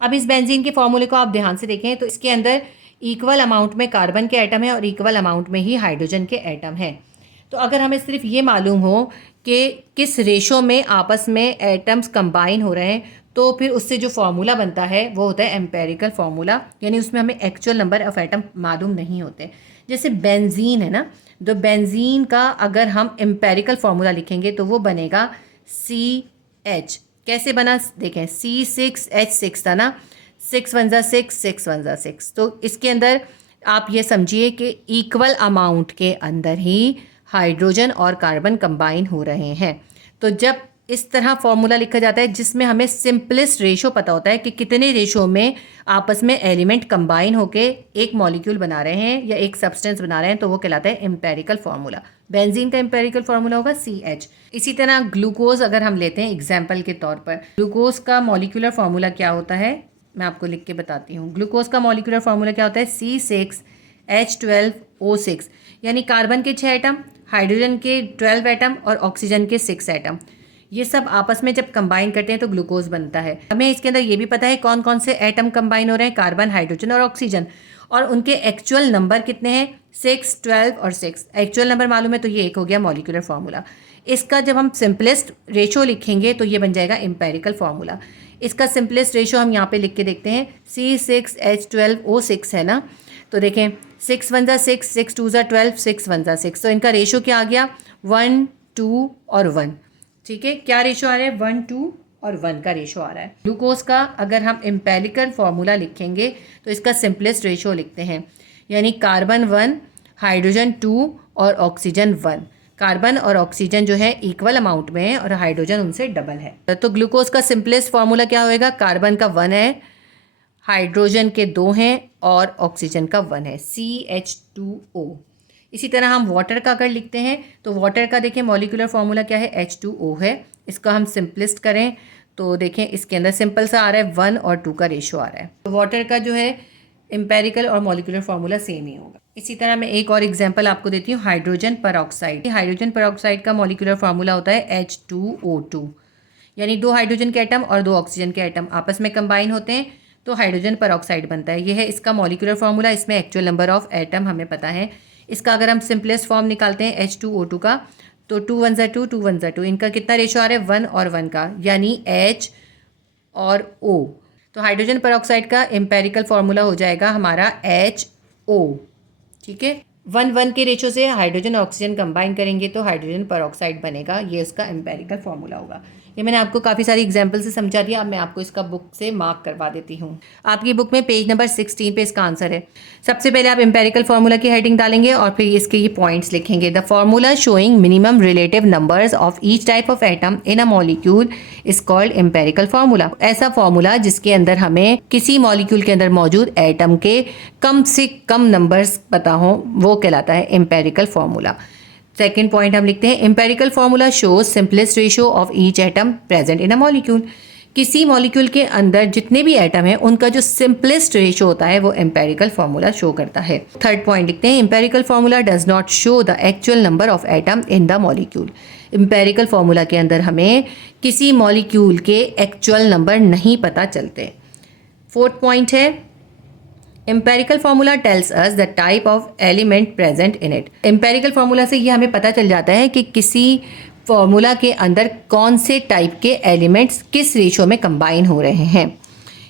अब इस बेंजीन के फार्मूले को आप ध्यान से देखें तो इसके अंदर इक्वल अमाउंट में कार्बन के एटम है और इक्वल अमाउंट में ही हाइड्रोजन के एटम हैं। तो अगर हमें सिर्फ ये मालूम हो कि किस रेशो में आपस में एटम्स कंबाइन हो रहे हैं, तो फिर उससे जो फार्मूला बनता है वो होता है एम्पेरिकल फार्मूला, यानी उसमें हमें एक्चुअल नंबर ऑफ एटम मालूम नहीं होते। जैसे बेंजीन है ना, तो बेंजीन का अगर हम एम्पेरिकल फार्मूला लिखेंगे तो वो बनेगा CH। कैसे बना देखें, C6H6 था ना, 6 1 जा 6, 6 1 जा 6। तो इसके अंदर आप ये समझिए कि इक्वल अमाउंट के अंदर ही हाइड्रोजन और कार्बन कंबाइन हो रहे हैं। तो जब इस तरह फॉर्मूला लिखा जाता है जिसमें हमें सिंपलेस्ट रेशो पता होता है कि कितने रेशो में आपस में एलिमेंट कंबाइन होके एक मॉलिक्यूल बना रहे हैं या एक सब्सटेंस बना रहे हैं, तो वो कहलाता है एम्पेरिकल फार्मूला। बेंजीन का एम्पेरिकल फार्मूला होगा CH। इसी तरह ग्लूकोज अगर हम लेते हैं एग्जाम्पल के तौर पर, ग्लूकोज का मॉलिक्यूलर फार्मूला क्या होता है, मैं आपको लिख के बताती हूँ। ग्लूकोज का मॉलिक्यूलर फार्मूला क्या होता है, C6H12O6, यानी कार्बन के 6 एटम, हाइड्रोजन के 12 एटम और ऑक्सीजन के 6 एटम। ये सब आपस में जब कंबाइन करते हैं तो ग्लूकोज बनता है। हमें इसके अंदर ये भी पता है कौन कौन से एटम कंबाइन हो रहे हैं, कार्बन, हाइड्रोजन और ऑक्सीजन, और उनके एक्चुअल नंबर कितने हैं, 6, 12 और 6। एक्चुअल नंबर मालूम है तो ये एक हो गया मॉलिक्यूलर फार्मूला। इसका जब हम सिंपलेस्ट रेशो लिखेंगे तो ये बन जाएगा एम्पेरिकल फार्मूला। इसका सिंपलेस्ट रेशो हम यहाँ पे लिख के देखते हैं, C6H12O6 है ना, तो देखें 6 1 6, 6 2 12, 6 1 6, तो इनका रेशो क्या आ गया, 1 2 और 1। ठीक है, क्या रेशो आ रहा है, 1 2 और 1 का रेशो आ रहा है। ग्लूकोज का अगर हम एम्पेरिकल फार्मूला लिखेंगे तो इसका सिंपलेस्ट रेशो लिखते हैं, यानी कार्बन 1, हाइड्रोजन 2 और ऑक्सीजन 1। कार्बन और ऑक्सीजन जो है इक्वल अमाउंट में है और हाइड्रोजन उनसे डबल है। तो ग्लूकोज का सिंपलेस्ट फार्मूला क्या होएगा, कार्बन का 1 है, हाइड्रोजन के 2 हैं और ऑक्सीजन का 1 है, CH2O। इसी तरह हम वाटर का अगर लिखते हैं तो वाटर का देखें मॉलिक्यूलर फार्मूला क्या है, H2O है। इसका हम सिंपलिस्ट करें तो देखें इसके अंदर सिंपल सा आ रहा है, 1 और 2 का रेशो आ रहा है। तो वाटर का जो है एम्पेरिकल और मॉलिक्यूलर फार्मूला सेम ही होगा। इसी तरह मैं एक और एग्जांपल आपको देती हूँ, हाइड्रोजन परऑक्साइड। हाइड्रोजन परऑक्साइड का मॉलिक्यूलर फार्मूला होता है H2O2, यानी 2 हाइड्रोजन के एटम और 2 ऑक्सीजन के एटम आपस में कंबाइन होते हैं तो हाइड्रोजन परऑक्साइड बनता है। यह है इसका मॉलिक्यूलर फार्मूला। इसमें एक्चुअल नंबर ऑफ एटम हमें पता है। इसका अगर हम सिंपलेस्ट फॉर्म निकालते हैं H2O2 का, तो 2 1 2, 2 1 2, इनका कितना रेशो आ रहा है, 1 और 1 का, यानी H और O। तो हाइड्रोजन परऑक्साइड का एम्पेरिकल फार्मूला हो जाएगा हमारा HO। ठीक है, 1 1 के रेशो से हाइड्रोजन और ऑक्सीजन कंबाइन करेंगे तो हाइड्रोजन परऑक्साइड बनेगा, ये उसका एम्पेरिकल फार्मूला होगा। ये मैंने आपको काफ़ी सारी एग्जाम्पल से समझा दिया। अब मैं आपको इसका बुक से मार्क करवा देती हूँ। आपकी बुक में पेज नंबर 16 पे इसका आंसर है। सबसे पहले आप एम्पेरिकल फार्मूला की हेडिंग डालेंगे और फिर इसके ये पॉइंट्स लिखेंगे। The formula showing minimum relative numbers of each type of atom in a molecule is called empirical formula. ऐसा फार्मूला जिसके अंदर हमें किसी मॉलिक्यूल के अंदर मौजूद एटम के कम से कम नंबर्स पता हो, वो कहलाता है एम्पेरिकल फार्मूला। सेकेंड पॉइंट हम लिखते हैं, empirical formula shows simplest ratio of each atom present in a molecule. किसी मॉलिक्यूल के अंदर जितने भी एटम हैं उनका जो सिंपलेस्ट रेशियो होता है वो एम्पेरिकल फार्मूला शो करता है। थर्ड पॉइंट लिखते हैं, empirical formula does not show the actual number of atom in the molecule. Empirical formula के अंदर हमें किसी मॉलिक्यूल के एक्चुअल नंबर नहीं पता चलते। फोर्थ पॉइंट है, empirical formula tells us the type of element present in it. Empirical formula से ये हमें पता चल जाता है कि किसी फार्मूला के अंदर कौन से टाइप के एलिमेंट्स किस रेशो में कंबाइन हो रहे हैं।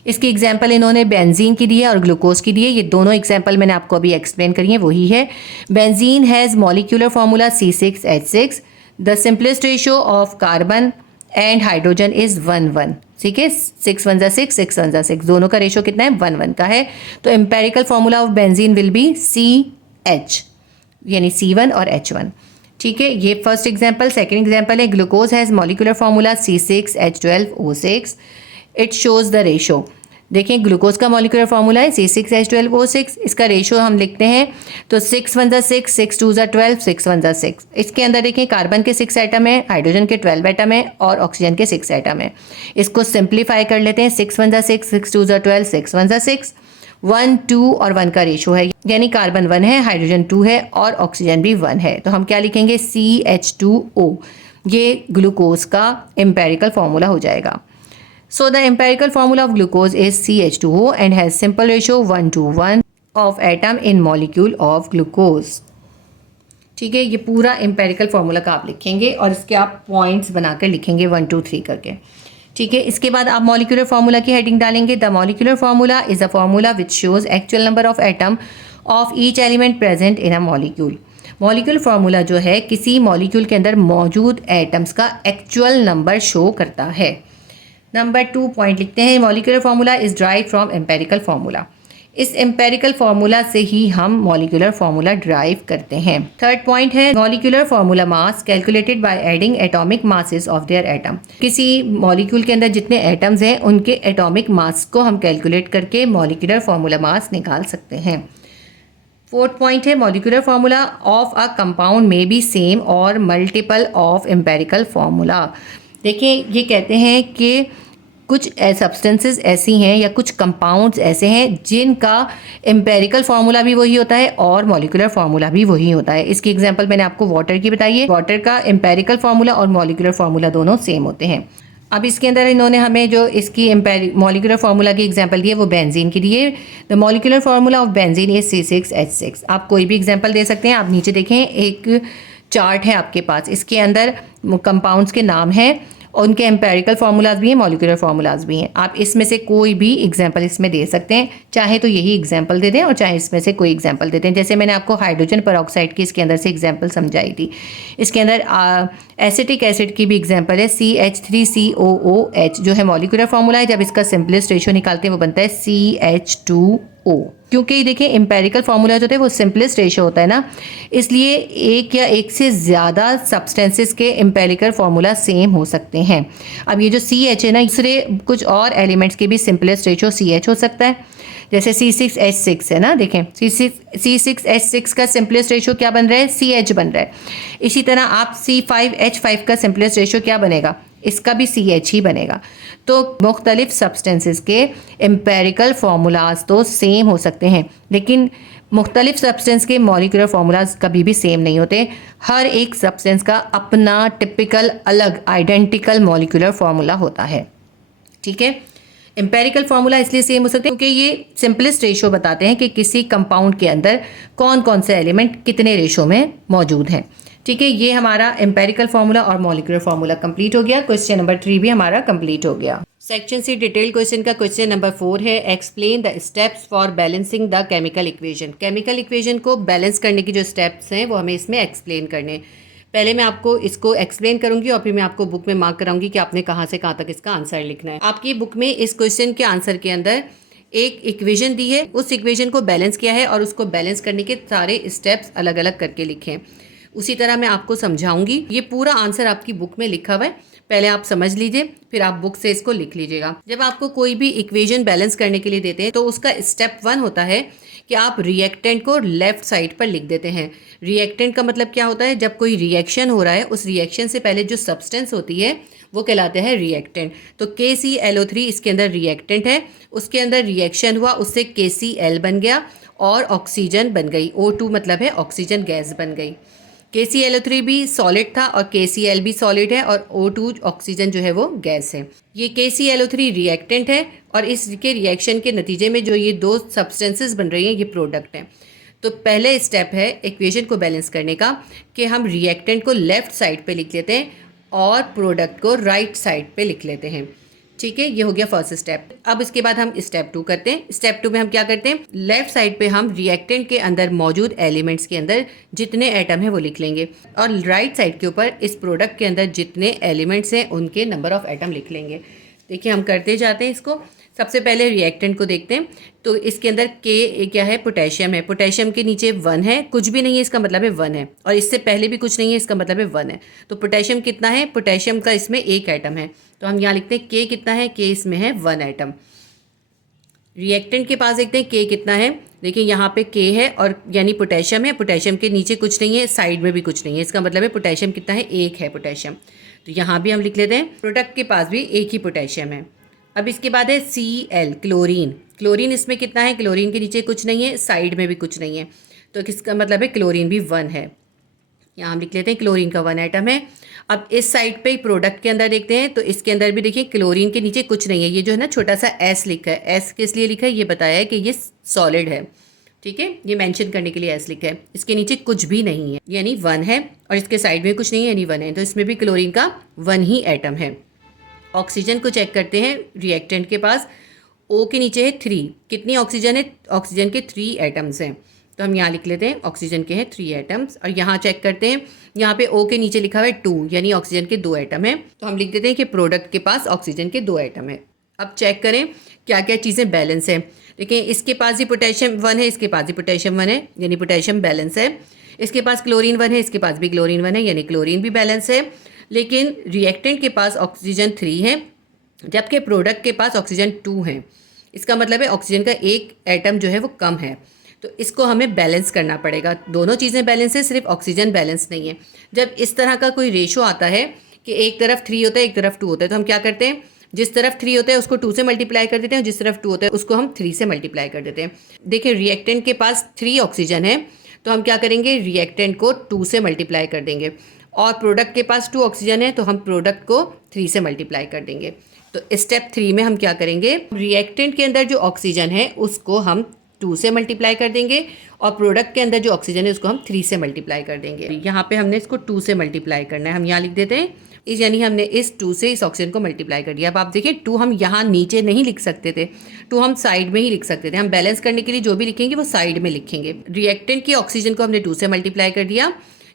इसकी एग्जांपल इन्होंने बेंजीन की दी है और ग्लूकोज की दी है। ये दोनों एग्जांपल मैंने आपको अभी एक्सप्लेन करी है, वही है। Benzene has molecular formula C6H6। The simplest ratio of carbon and hydrogen is 1 1। ठीक है, 6 1 6, 6 1 6, दोनों का रेशो कितना है, 1 1 का है। तो empirical formula of benzene will be CH, यानी C1 और H1। ठीक है, ये फर्स्ट एग्जांपल। सेकंड एग्जांपल है, glucose has molecular formula C6H12O6। It shows the ratio. देखें, ग्लूकोज का मॉलिक्यूलर फार्मूला है C6H12O6। इसका रेशो हम लिखते हैं तो 6 1 6, 6 2 12, 6 1 6। इसके अंदर देखें कार्बन के 6 एटम है, हाइड्रोजन के 12 एटम है और ऑक्सीजन के 6 एटम है। इसको सिंप्लीफाई कर लेते हैं, 6 1 6, 6 2 12, 6 1 6। 1 2 और 1 का रेशो है, यानी कार्बन 1 है, हाइड्रोजन 2 है और ऑक्सीजन भी 1 है। तो हम क्या लिखेंगे, CH2O। ये ग्लूकोज का एम्पेरिकल फार्मूला हो जाएगा। So the empirical formula of glucose is CH2O and has simple ratio 1 to 1 of atom in molecule of glucose। ठीक है, ये पूरा एम्पेरिकल फार्मूला का आप लिखेंगे और इसके आप पॉइंट्स बनाकर लिखेंगे 1 2 3 करके। ठीक है, इसके बाद आप मॉलिक्यूलर फार्मूला की हेडिंग डालेंगे। The molecular formula is a formula which shows actual number of atom of each element present in a molecule. Molecule formula जो है किसी मॉलिक्यूल के अंदर मौजूद एटम्स का एक्चुअल नंबर शो करता है। नंबर 2 पॉइंट लिखते हैं, molecular formula is drive from empirical formula. इस एम्पेरिकल फार्मूला से ही हम मॉलिक्यूलर फार्मूला ड्राइव करते हैं। थर्ड पॉइंट है molecular formula mass calculated by adding atomic masses of their atom. किसी मॉलिक्यूल के अंदर जितने एटम्स हैं उनके एटॉमिक मास को हम कैलकुलेट करके मॉलिक्यूलर फार्मूला मास निकाल सकते हैं। फोर्थ पॉइंट है molecular formula of a compound may be same और मल्टीपल ऑफ एम्पेरिकल फार्मूला। देखिए ये कहते हैं कि कुछ सब्सटेंसेस ऐसी हैं या कुछ कंपाउंड्स ऐसे हैं जिनका एम्पेरिकल फार्मूला भी वही होता है और मॉलिक्यूलर फार्मूला भी वही होता है। इसकी एग्जांपल मैंने आपको वाटर की बताई है। वाटर का एम्पेरिकल फार्मूला और मॉलिक्यूलर फार्मूला दोनों सेम होते हैं। अब इसके अंदर इन्होंने हमें जो इसकी मॉलिक्यूलर फार्मूला की एग्जांपल दी है वो बेंजीन की दी है। The molecular formula of benzene is C6H6। आप कोई भी एग्जांपल दे सकते हैं। आप नीचे देखें एक चार्ट है आपके पास, इसके अंदर कंपाउंड्स के नाम हैं और उनके एम्पेरिकल फार्मूलाज भी हैं, मॉलिक्यूलर फार्मूलाज भी हैं। आप इसमें से कोई भी एग्जांपल इसमें दे सकते हैं, चाहे तो यही एग्जांपल दे दें और चाहे इसमें से कोई एग्जांपल दे दें। जैसे मैंने आपको हाइड्रोजन पेरोक्साइड की इसके अंदर से एग्जांपल समझाई थी। इसके अंदर एसिटिक एसिड की भी एग्जांपल है CH3COOH जो है मॉलिक्यूलर फार्मूला है। जब इसका सिंपलेस्ट रेशियो निकालते हैं वो बनता है CH2O। क्योंकि देखिए एम्पेरिकल फार्मूला जो होता है वो सिंपलेस्ट रेशियो होता है ना, इसलिए एक या एक से ज़्यादा सब्सटेंसेस के एम्पेरिकल फार्मूला सेम हो सकते हैं। अब ये जो CH है ना, दूसरे कुछ और एलिमेंट्स के भी सिंपलेस्ट रेशियो CH हो सकता है। जैसे C6H6 है ना, देखें C6H6 का सिंपलेस्ट रेशियो क्या बन रहा है, CH बन रहा है। इसी तरह आप C5H5 का सिंपलेस्ट रेशियो क्या बनेगा, इसका भी CH ही बनेगा। तो मुख्तलिफ सब्सटेंसेस के एम्पेरिकल फार्मूलाज तो सेम हो सकते हैं, लेकिन मुख्तलिफ सब्सटेंस के मॉलिक्यूलर फार्मूलाज कभी भी सेम नहीं होते। हर एक सब्सटेंस का अपना टिपिकल अलग आइडेंटिकल मॉलिक्यूलर फार्मूला होता है। ठीक है, एम्पेरिकल फार्मूला इसलिए सेम हो सकते हैं क्योंकि ये सिंपलेस्ट रेशियो बताते हैं कि किसी कंपाउंड के अंदर कौन कौन से एलिमेंट कितने रेशियो में मौजूद हैं। ठीक है, ये हमारा एम्पेरिकल फार्मूला और मॉलिक्यूलर फार्मूला कंप्लीट हो गया। क्वेश्चन नंबर 3 भी हमारा कंप्लीट हो गया। सेक्शन सी डिटेल क्वेश्चन का क्वेश्चन नंबर 4 है explain the steps for balancing the chemical equation. Chemical equation को बैलेंस करने की जो स्टेप्स हैं वो हमें इसमें एक्सप्लेन करने। पहले मैं आपको इसको एक्सप्लेन करूंगी और फिर मैं आपको बुक में मार्क कराऊंगी कि आपने कहाँ से कहाँ तक इसका आंसर लिखना है। आपकी बुक में इस क्वेश्चन के आंसर के अंदर एक इक्वेशन दी है, उस इक्वेशन को बैलेंस किया है और उसको बैलेंस करने के सारे स्टेप्स अलग अलग करके लिखे हैं। उसी तरह मैं आपको समझाऊंगी। ये पूरा आंसर आपकी बुक में लिखा हुआ है, पहले आप समझ लीजिए फिर आप बुक से इसको लिख लीजिएगा। जब आपको कोई भी इक्वेशन बैलेंस करने के लिए देते हैं तो उसका स्टेप 1 होता है कि आप रिएक्टेंट को लेफ्ट साइड पर लिख देते हैं। रिएक्टेंट का मतलब क्या होता है, जब कोई रिएक्शन हो रहा है उस रिएक्शन से पहले जो सब्सटेंस होती है वो कहलाते हैं रिएक्टेंट। तो KClO3 इसके अंदर रिएक्टेंट है, उसके अंदर रिएक्शन हुआ, उससे KCl बन गया और ऑक्सीजन बन गई। O2 मतलब है ऑक्सीजन गैस बन गई। KClO3 भी सॉलिड था और KCl भी सॉलिड है और O2 ऑक्सीजन जो है वो गैस है। ये KClO3 रिएक्टेंट है और इसके रिएक्शन के नतीजे में जो ये दो सब्सटेंसेस बन रही हैं ये प्रोडक्ट हैं। तो पहले स्टेप है इक्वेशन को बैलेंस करने का कि हम रिएक्टेंट को लेफ्ट साइड पे लिख लेते हैं और प्रोडक्ट को राइट साइड पे लिख लेते हैं। ठीक है, ये हो गया फर्स्ट स्टेप। अब इसके बाद हम स्टेप 2 करते हैं। स्टेप 2 में हम क्या करते हैं, लेफ्ट साइड पे हम रिएक्टेंट के अंदर मौजूद एलिमेंट्स के अंदर जितने एटम है वो लिख लेंगे और राइट साइड के ऊपर इस प्रोडक्ट के अंदर जितने एलिमेंट्स हैं उनके नंबर ऑफ एटम लिख लेंगे। देखिए हम करते जाते हैं इसको। सबसे पहले रिएक्टेंट को देखते हैं। तो इसके अंदर K क्या है, पोटेशियम है। पोटेशियम के नीचे 1 है, कुछ भी नहीं है इसका मतलब है 1 है, और इससे पहले भी कुछ नहीं है इसका मतलब है 1 है। तो पोटेशियम कितना है, पोटेशियम का इसमें 1 एटम है, तो हम यहाँ लिखते हैं K कितना है, K इसमें है 1 एटम। रिएक्टेंट के पास देखते हैं K कितना है। देखिए यहाँ पे K है और यानी पोटेशियम है, पोटेशियम के नीचे कुछ नहीं है, साइड में भी कुछ नहीं है, इसका मतलब है पोटेशियम कितना है, 1 है पोटेशियम। तो यहाँ भी हम लिख लेते हैं प्रोडक्ट के पास भी 1 ही पोटेशियम है। अब इसके बाद है Cl क्लोरीन। क्लोरीन इसमें कितना है, क्लोरीन के नीचे कुछ नहीं है, साइड में भी कुछ नहीं है, तो किसका मतलब है क्लोरीन भी 1 है। यहाँ हम लिख लेते हैं क्लोरीन का 1 एटम है। अब इस साइड पे प्रोडक्ट के अंदर देखते हैं तो इसके अंदर भी देखिए क्लोरीन के नीचे कुछ नहीं है। ये जो है ना छोटा सा S लिखा है, S किस लिए लिखा है ये बताया है कि ये सॉलिड है। ठीक है, ये मेंशन करने के लिए S लिखा है। इसके नीचे कुछ भी नहीं है यानी 1 है, और इसके साइड में कुछ नहीं है यानी 1 है, तो इसमें भी क्लोरीन का 1 ही एटम है। ऑक्सीजन को चेक करते हैं। रिएक्टेंट के पास O के नीचे है 3, कितनी ऑक्सीजन है, ऑक्सीजन के 3 एटम्स हैं, तो हम यहाँ लिख लेते हैं ऑक्सीजन के हैं 3 एटम्स। और यहाँ चेक करते हैं, यहाँ पे O के नीचे लिखा हुआ है 2 यानी ऑक्सीजन के 2 एटम है, तो हम लिख देते हैं कि प्रोडक्ट के पास ऑक्सीजन के 2 एटम है। अब चेक करें क्या क्या चीज़ें बैलेंस है। देखिए इसके पास ही पोटेशियम 1 है, इसके पास ही पोटेशियम 1 है, यानी पोटेशियम बैलेंस है। इसके पास क्लोरीन 1 है, इसके पास भी क्लोरीन 1 है, यानी क्लोरीन भी बैलेंस है। लेकिन रिएक्टेंट के पास ऑक्सीजन 3 है, जबकि प्रोडक्ट के पास ऑक्सीजन 2 है। इसका मतलब है ऑक्सीजन का एक एटम जो है वो कम है, तो इसको हमें बैलेंस करना पड़ेगा। दोनों चीज़ें बैलेंस है, सिर्फ ऑक्सीजन बैलेंस नहीं है। जब इस तरह का कोई रेशो आता है कि एक तरफ 3 होता है एक तरफ 2 होता है, तो हम क्या करते हैं, जिस तरफ 3 होता है उसको 2 से मल्टीप्लाई कर देते हैं, जिस तरफ 2 होता है उसको हम 3 से मल्टीप्लाई कर देते हैं। देखिए रिएक्टेंट के पास 3 ऑक्सीजन है, तो हम क्या करेंगे, रिएक्टेंट को 2 से मल्टीप्लाई कर देंगे। और प्रोडक्ट के पास 2 ऑक्सीजन है, तो हम प्रोडक्ट को 3 से मल्टीप्लाई कर देंगे। तो स्टेप 3 में हम क्या करेंगे, रिएक्टेंट के अंदर जो ऑक्सीजन है उसको हम 2 से मल्टीप्लाई कर देंगे और प्रोडक्ट के अंदर जो ऑक्सीजन है उसको हम 3 से मल्टीप्लाई कर देंगे। यहाँ पे हमने इसको 2 से मल्टीप्लाई करना है, हम यहाँ लिख देते हैं इस, यानी हमने इस 2 से इस ऑक्सीजन को मल्टीप्लाई कर दिया। अब आप देखिए 2 हम यहाँ नीचे नहीं लिख सकते थे, 2 हम साइड में ही लिख सकते थे। हम बैलेंस करने के लिए जो भी लिखेंगे वो साइड में लिखेंगे। रिएक्टेंट की ऑक्सीजन को हमने 2 से मल्टीप्लाई कर दिया,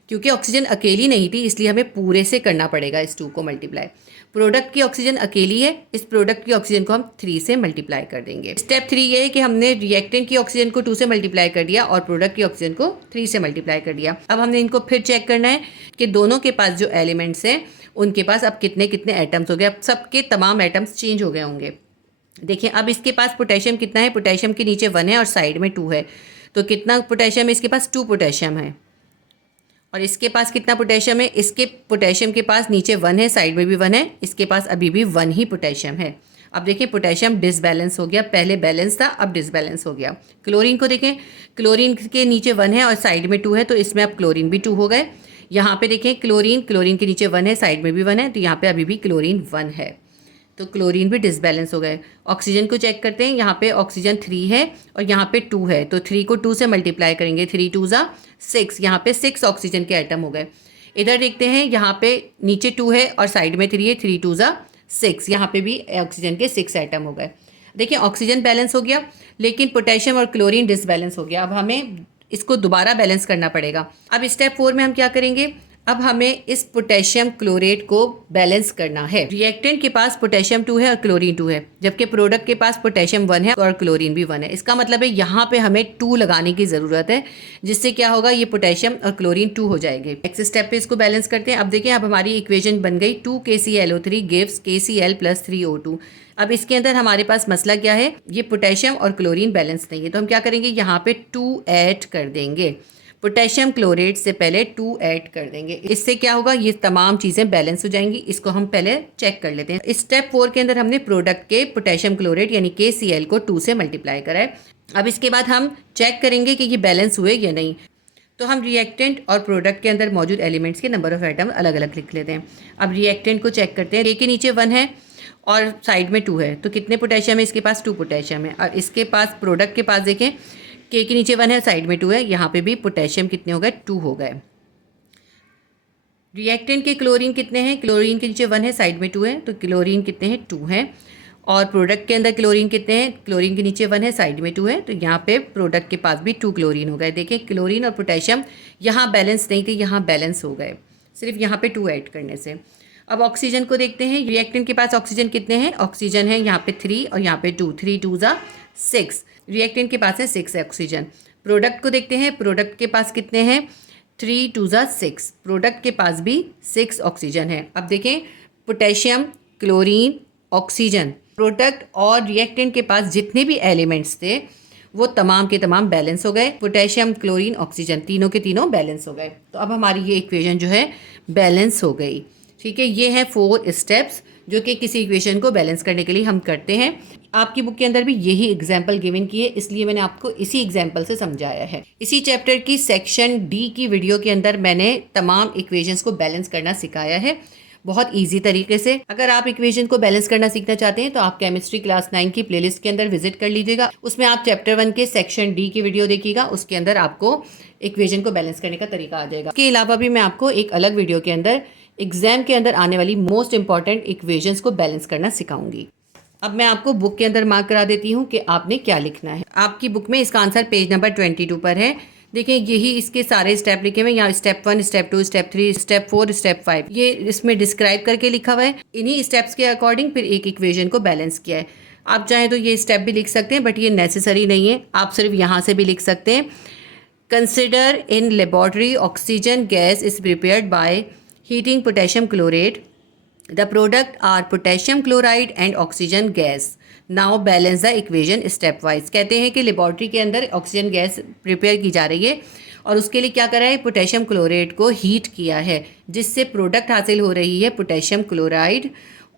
क्योंकि ऑक्सीजन अकेली नहीं थी इसलिए हमें पूरे से करना पड़ेगा इस 2 को मल्टीप्लाई। प्रोडक्ट की ऑक्सीजन अकेली है, इस प्रोडक्ट की ऑक्सीजन को हम 3 से मल्टीप्लाई कर देंगे। स्टेप 3 ये है कि हमने रिएक्टेंट की ऑक्सीजन को 2 से मल्टीप्लाई कर दिया और प्रोडक्ट की ऑक्सीजन को 3 से मल्टीप्लाई कर दिया। अब हमने इनको फिर चेक करना है कि दोनों के पास जो एलिमेंट्स हैं उनके पास अब कितने कितने एटम्स हो गए। अब सबके तमाम एटम्स चेंज हो गए होंगे। देखिए अब इसके पास पोटेशियम कितना है, पोटेशियम के नीचे 1 है और साइड में 2 है, तो कितना पोटेशियम है, इसके पास 2 पोटेशियम है। और इसके पास कितना पोटेशियम है, इसके पोटेशियम के पास नीचे 1 है, साइड में भी 1 है, इसके पास अभी भी 1 ही पोटेशियम है। अब देखिए पोटेशियम डिसबैलेंस हो गया, पहले बैलेंस था अब डिसबैलेंस हो गया। क्लोरीन को देखें, क्लोरीन के नीचे 1 है और साइड में 2 है, तो इसमें अब क्लोरीन भी 2 हो गए। यहाँ पे देखें क्लोरीन के नीचे 1 है, साइड में भी 1 है, तो यहाँ पे अभी भी क्लोरीन 1 है, तो क्लोरीन भी डिसबैलेंस हो गए। ऑक्सीजन को चेक करते हैं, यहाँ पे ऑक्सीजन 3 है और यहाँ पे 2 है, तो 3 को 2 से मल्टीप्लाई करेंगे, 3 2 ज़ा 6, यहाँ पे 6 ऑक्सीजन के आइटम हो गए। इधर देखते हैं, यहाँ पे नीचे 2 है और साइड में 3 है, 3 2 ज़ा 6, यहाँ पे भी ऑक्सीजन के 6 आइटम हो गए। देखिए ऑक्सीजन बैलेंस हो गया, लेकिन पोटेशियम और क्लोरीन डिसबैलेंस हो गया। अब हमें इसको दोबारा बैलेंस करना पड़ेगा। अब स्टेप 4 में हम क्या करेंगे, अब हमें इस पोटेशियम क्लोरेट को बैलेंस करना है। रिएक्टेंट के पास पोटेशियम 2 है और क्लोरीन 2 है, जबकि प्रोडक्ट के पास पोटेशियम 1 है और क्लोरीन भी 1 है। इसका मतलब है यहाँ पे हमें 2 लगाने की ज़रूरत है, जिससे क्या होगा, ये पोटेशियम और क्लोरीन 2 हो जाएंगे। नेक्स्ट स्टेप पे इसको बैलेंस करते हैं। अब देखिए अब हमारी इक्वेशन बन गई 2KClO3 गिव्स KCl + 3O2। अब इसके अंदर हमारे पास मसला क्या है, ये पोटेशियम और क्लोरीन बैलेंस नहीं है, तो हम क्या करेंगे, यहाँ पे 2 ऐड कर देंगे। पोटेशियम क्लोरेट से पहले 2 ऐड कर देंगे, इससे क्या होगा, ये तमाम चीज़ें बैलेंस हो जाएंगी। इसको हम पहले चेक कर लेते हैं। स्टेप 4 के अंदर हमने प्रोडक्ट के पोटेशियम क्लोरेट यानी KCl को 2 से मल्टीप्लाई करा है। अब इसके बाद हम चेक करेंगे कि ये बैलेंस हुए या नहीं। तो हम रिएक्टेंट और प्रोडक्ट के अंदर मौजूद एलिमेंट्स के नंबर ऑफ आइटम अलग अलग लिख लेते हैं। अब रिएक्टेंट को चेक करते हैं, A के नीचे 1 है और साइड में 2 है, तो कितने पोटेशियम है, इसके पास 2 पोटेशियम है। और इसके पास प्रोडक्ट के पास देखें, K के नीचे 1 है, साइड में 2 है, यहाँ पे भी पोटेशियम कितने हो गए, 2 हो गए। रिएक्टेंट के क्लोरीन कितने हैं, क्लोरीन के नीचे 1 है, साइड में 2 है, तो क्लोरीन कितने हैं, 2 हैं। और प्रोडक्ट के अंदर क्लोरीन कितने हैं, क्लोरीन के नीचे 1 है, साइड में 2 है, तो यहाँ पे प्रोडक्ट के पास भी 2 क्लोरीन हो गए। देखिए क्लोरीन और पोटेशियम यहाँ बैलेंस नहीं थे, यहाँ बैलेंस हो गए सिर्फ यहाँ पे 2 ऐड करने से। अब ऑक्सीजन को देखते हैं, रिएक्टेंट के पास ऑक्सीजन कितने हैं, ऑक्सीजन है यहाँ पे 3 और यहाँ पे 2, 3 2 ज़ा 6, रिएक्टेंट के पास है 6 ऑक्सीजन। प्रोडक्ट को देखते हैं, प्रोडक्ट के पास कितने हैं, 3 2 ज़ा 6, प्रोडक्ट के पास भी 6 ऑक्सीजन है। अब देखें पोटेशियम, क्लोरीन, ऑक्सीजन, प्रोडक्ट और रिएक्टेंट के पास जितने भी एलिमेंट्स थे वो तमाम के तमाम बैलेंस हो गए। पोटेशियम, क्लोरीन, ऑक्सीजन तीनों के तीनों बैलेंस हो गए। तो अब हमारी ये इक्वेशन जो है बैलेंस हो गई। ठीक है, ये है 4 स्टेप्स जो कि किसी इक्वेशन को बैलेंस करने के लिए हम करते हैं। आपकी बुक के अंदर भी यही एग्जाम्पल गिवन की है, इसलिए मैंने आपको इसी एग्जाम्पल से समझाया है। इसी चैप्टर की सेक्शन डी की वीडियो के अंदर मैंने तमाम इक्वेशंस को बैलेंस करना सिखाया है, बहुत इजी तरीके से। अगर आप इक्वेशन को बैलेंस करना सीखना चाहते हैं तो आप केमिस्ट्री क्लास 9 की प्लेलिस्ट के अंदर विजिट कर लीजिएगा। उसमें आप चैप्टर 1 के सेक्शन डी की वीडियो देखिएगा, उसके अंदर आपको इक्वेशन को बैलेंस करने का तरीका आ जाएगा। इसके अलावा भी मैं आपको एक अलग वीडियो के अंदर एग्जाम के अंदर आने वाली मोस्ट इंपॉर्टेंट इक्वेशंस को बैलेंस करना सिखाऊंगी। अब मैं आपको बुक के अंदर मार्क करा देती हूँ कि आपने क्या लिखना है। आपकी बुक में इसका आंसर पेज नंबर 22 पर है। देखिए यही इसके सारे स्टेप लिखे हुए हैं, यहाँ step 1, step 2, step 3, step 4, step 5, ये इसमें डिस्क्राइब करके लिखा हुआ है। इन्हीं स्टेप्स के अकॉर्डिंग फिर एक इक्वेशन को बैलेंस किया है। आप चाहें तो ये स्टेप भी लिख सकते हैं, बट ये नेसेसरी नहीं है, आप सिर्फ यहाँ से भी लिख सकते हैं। Consider in laboratory oxygen gas is prepared by heating potassium chlorate, the product are potassium chloride and oxygen gas, now balance the equation step wise. कहते हैं कि लेबोरेटरी के अंदर ऑक्सीजन गैस प्रिपेयर की जा रही है और उसके लिए क्या करा है, पोटेशियम क्लोरेट को हीट किया है, जिससे प्रोडक्ट हासिल हो रही है पोटेशियम क्लोराइड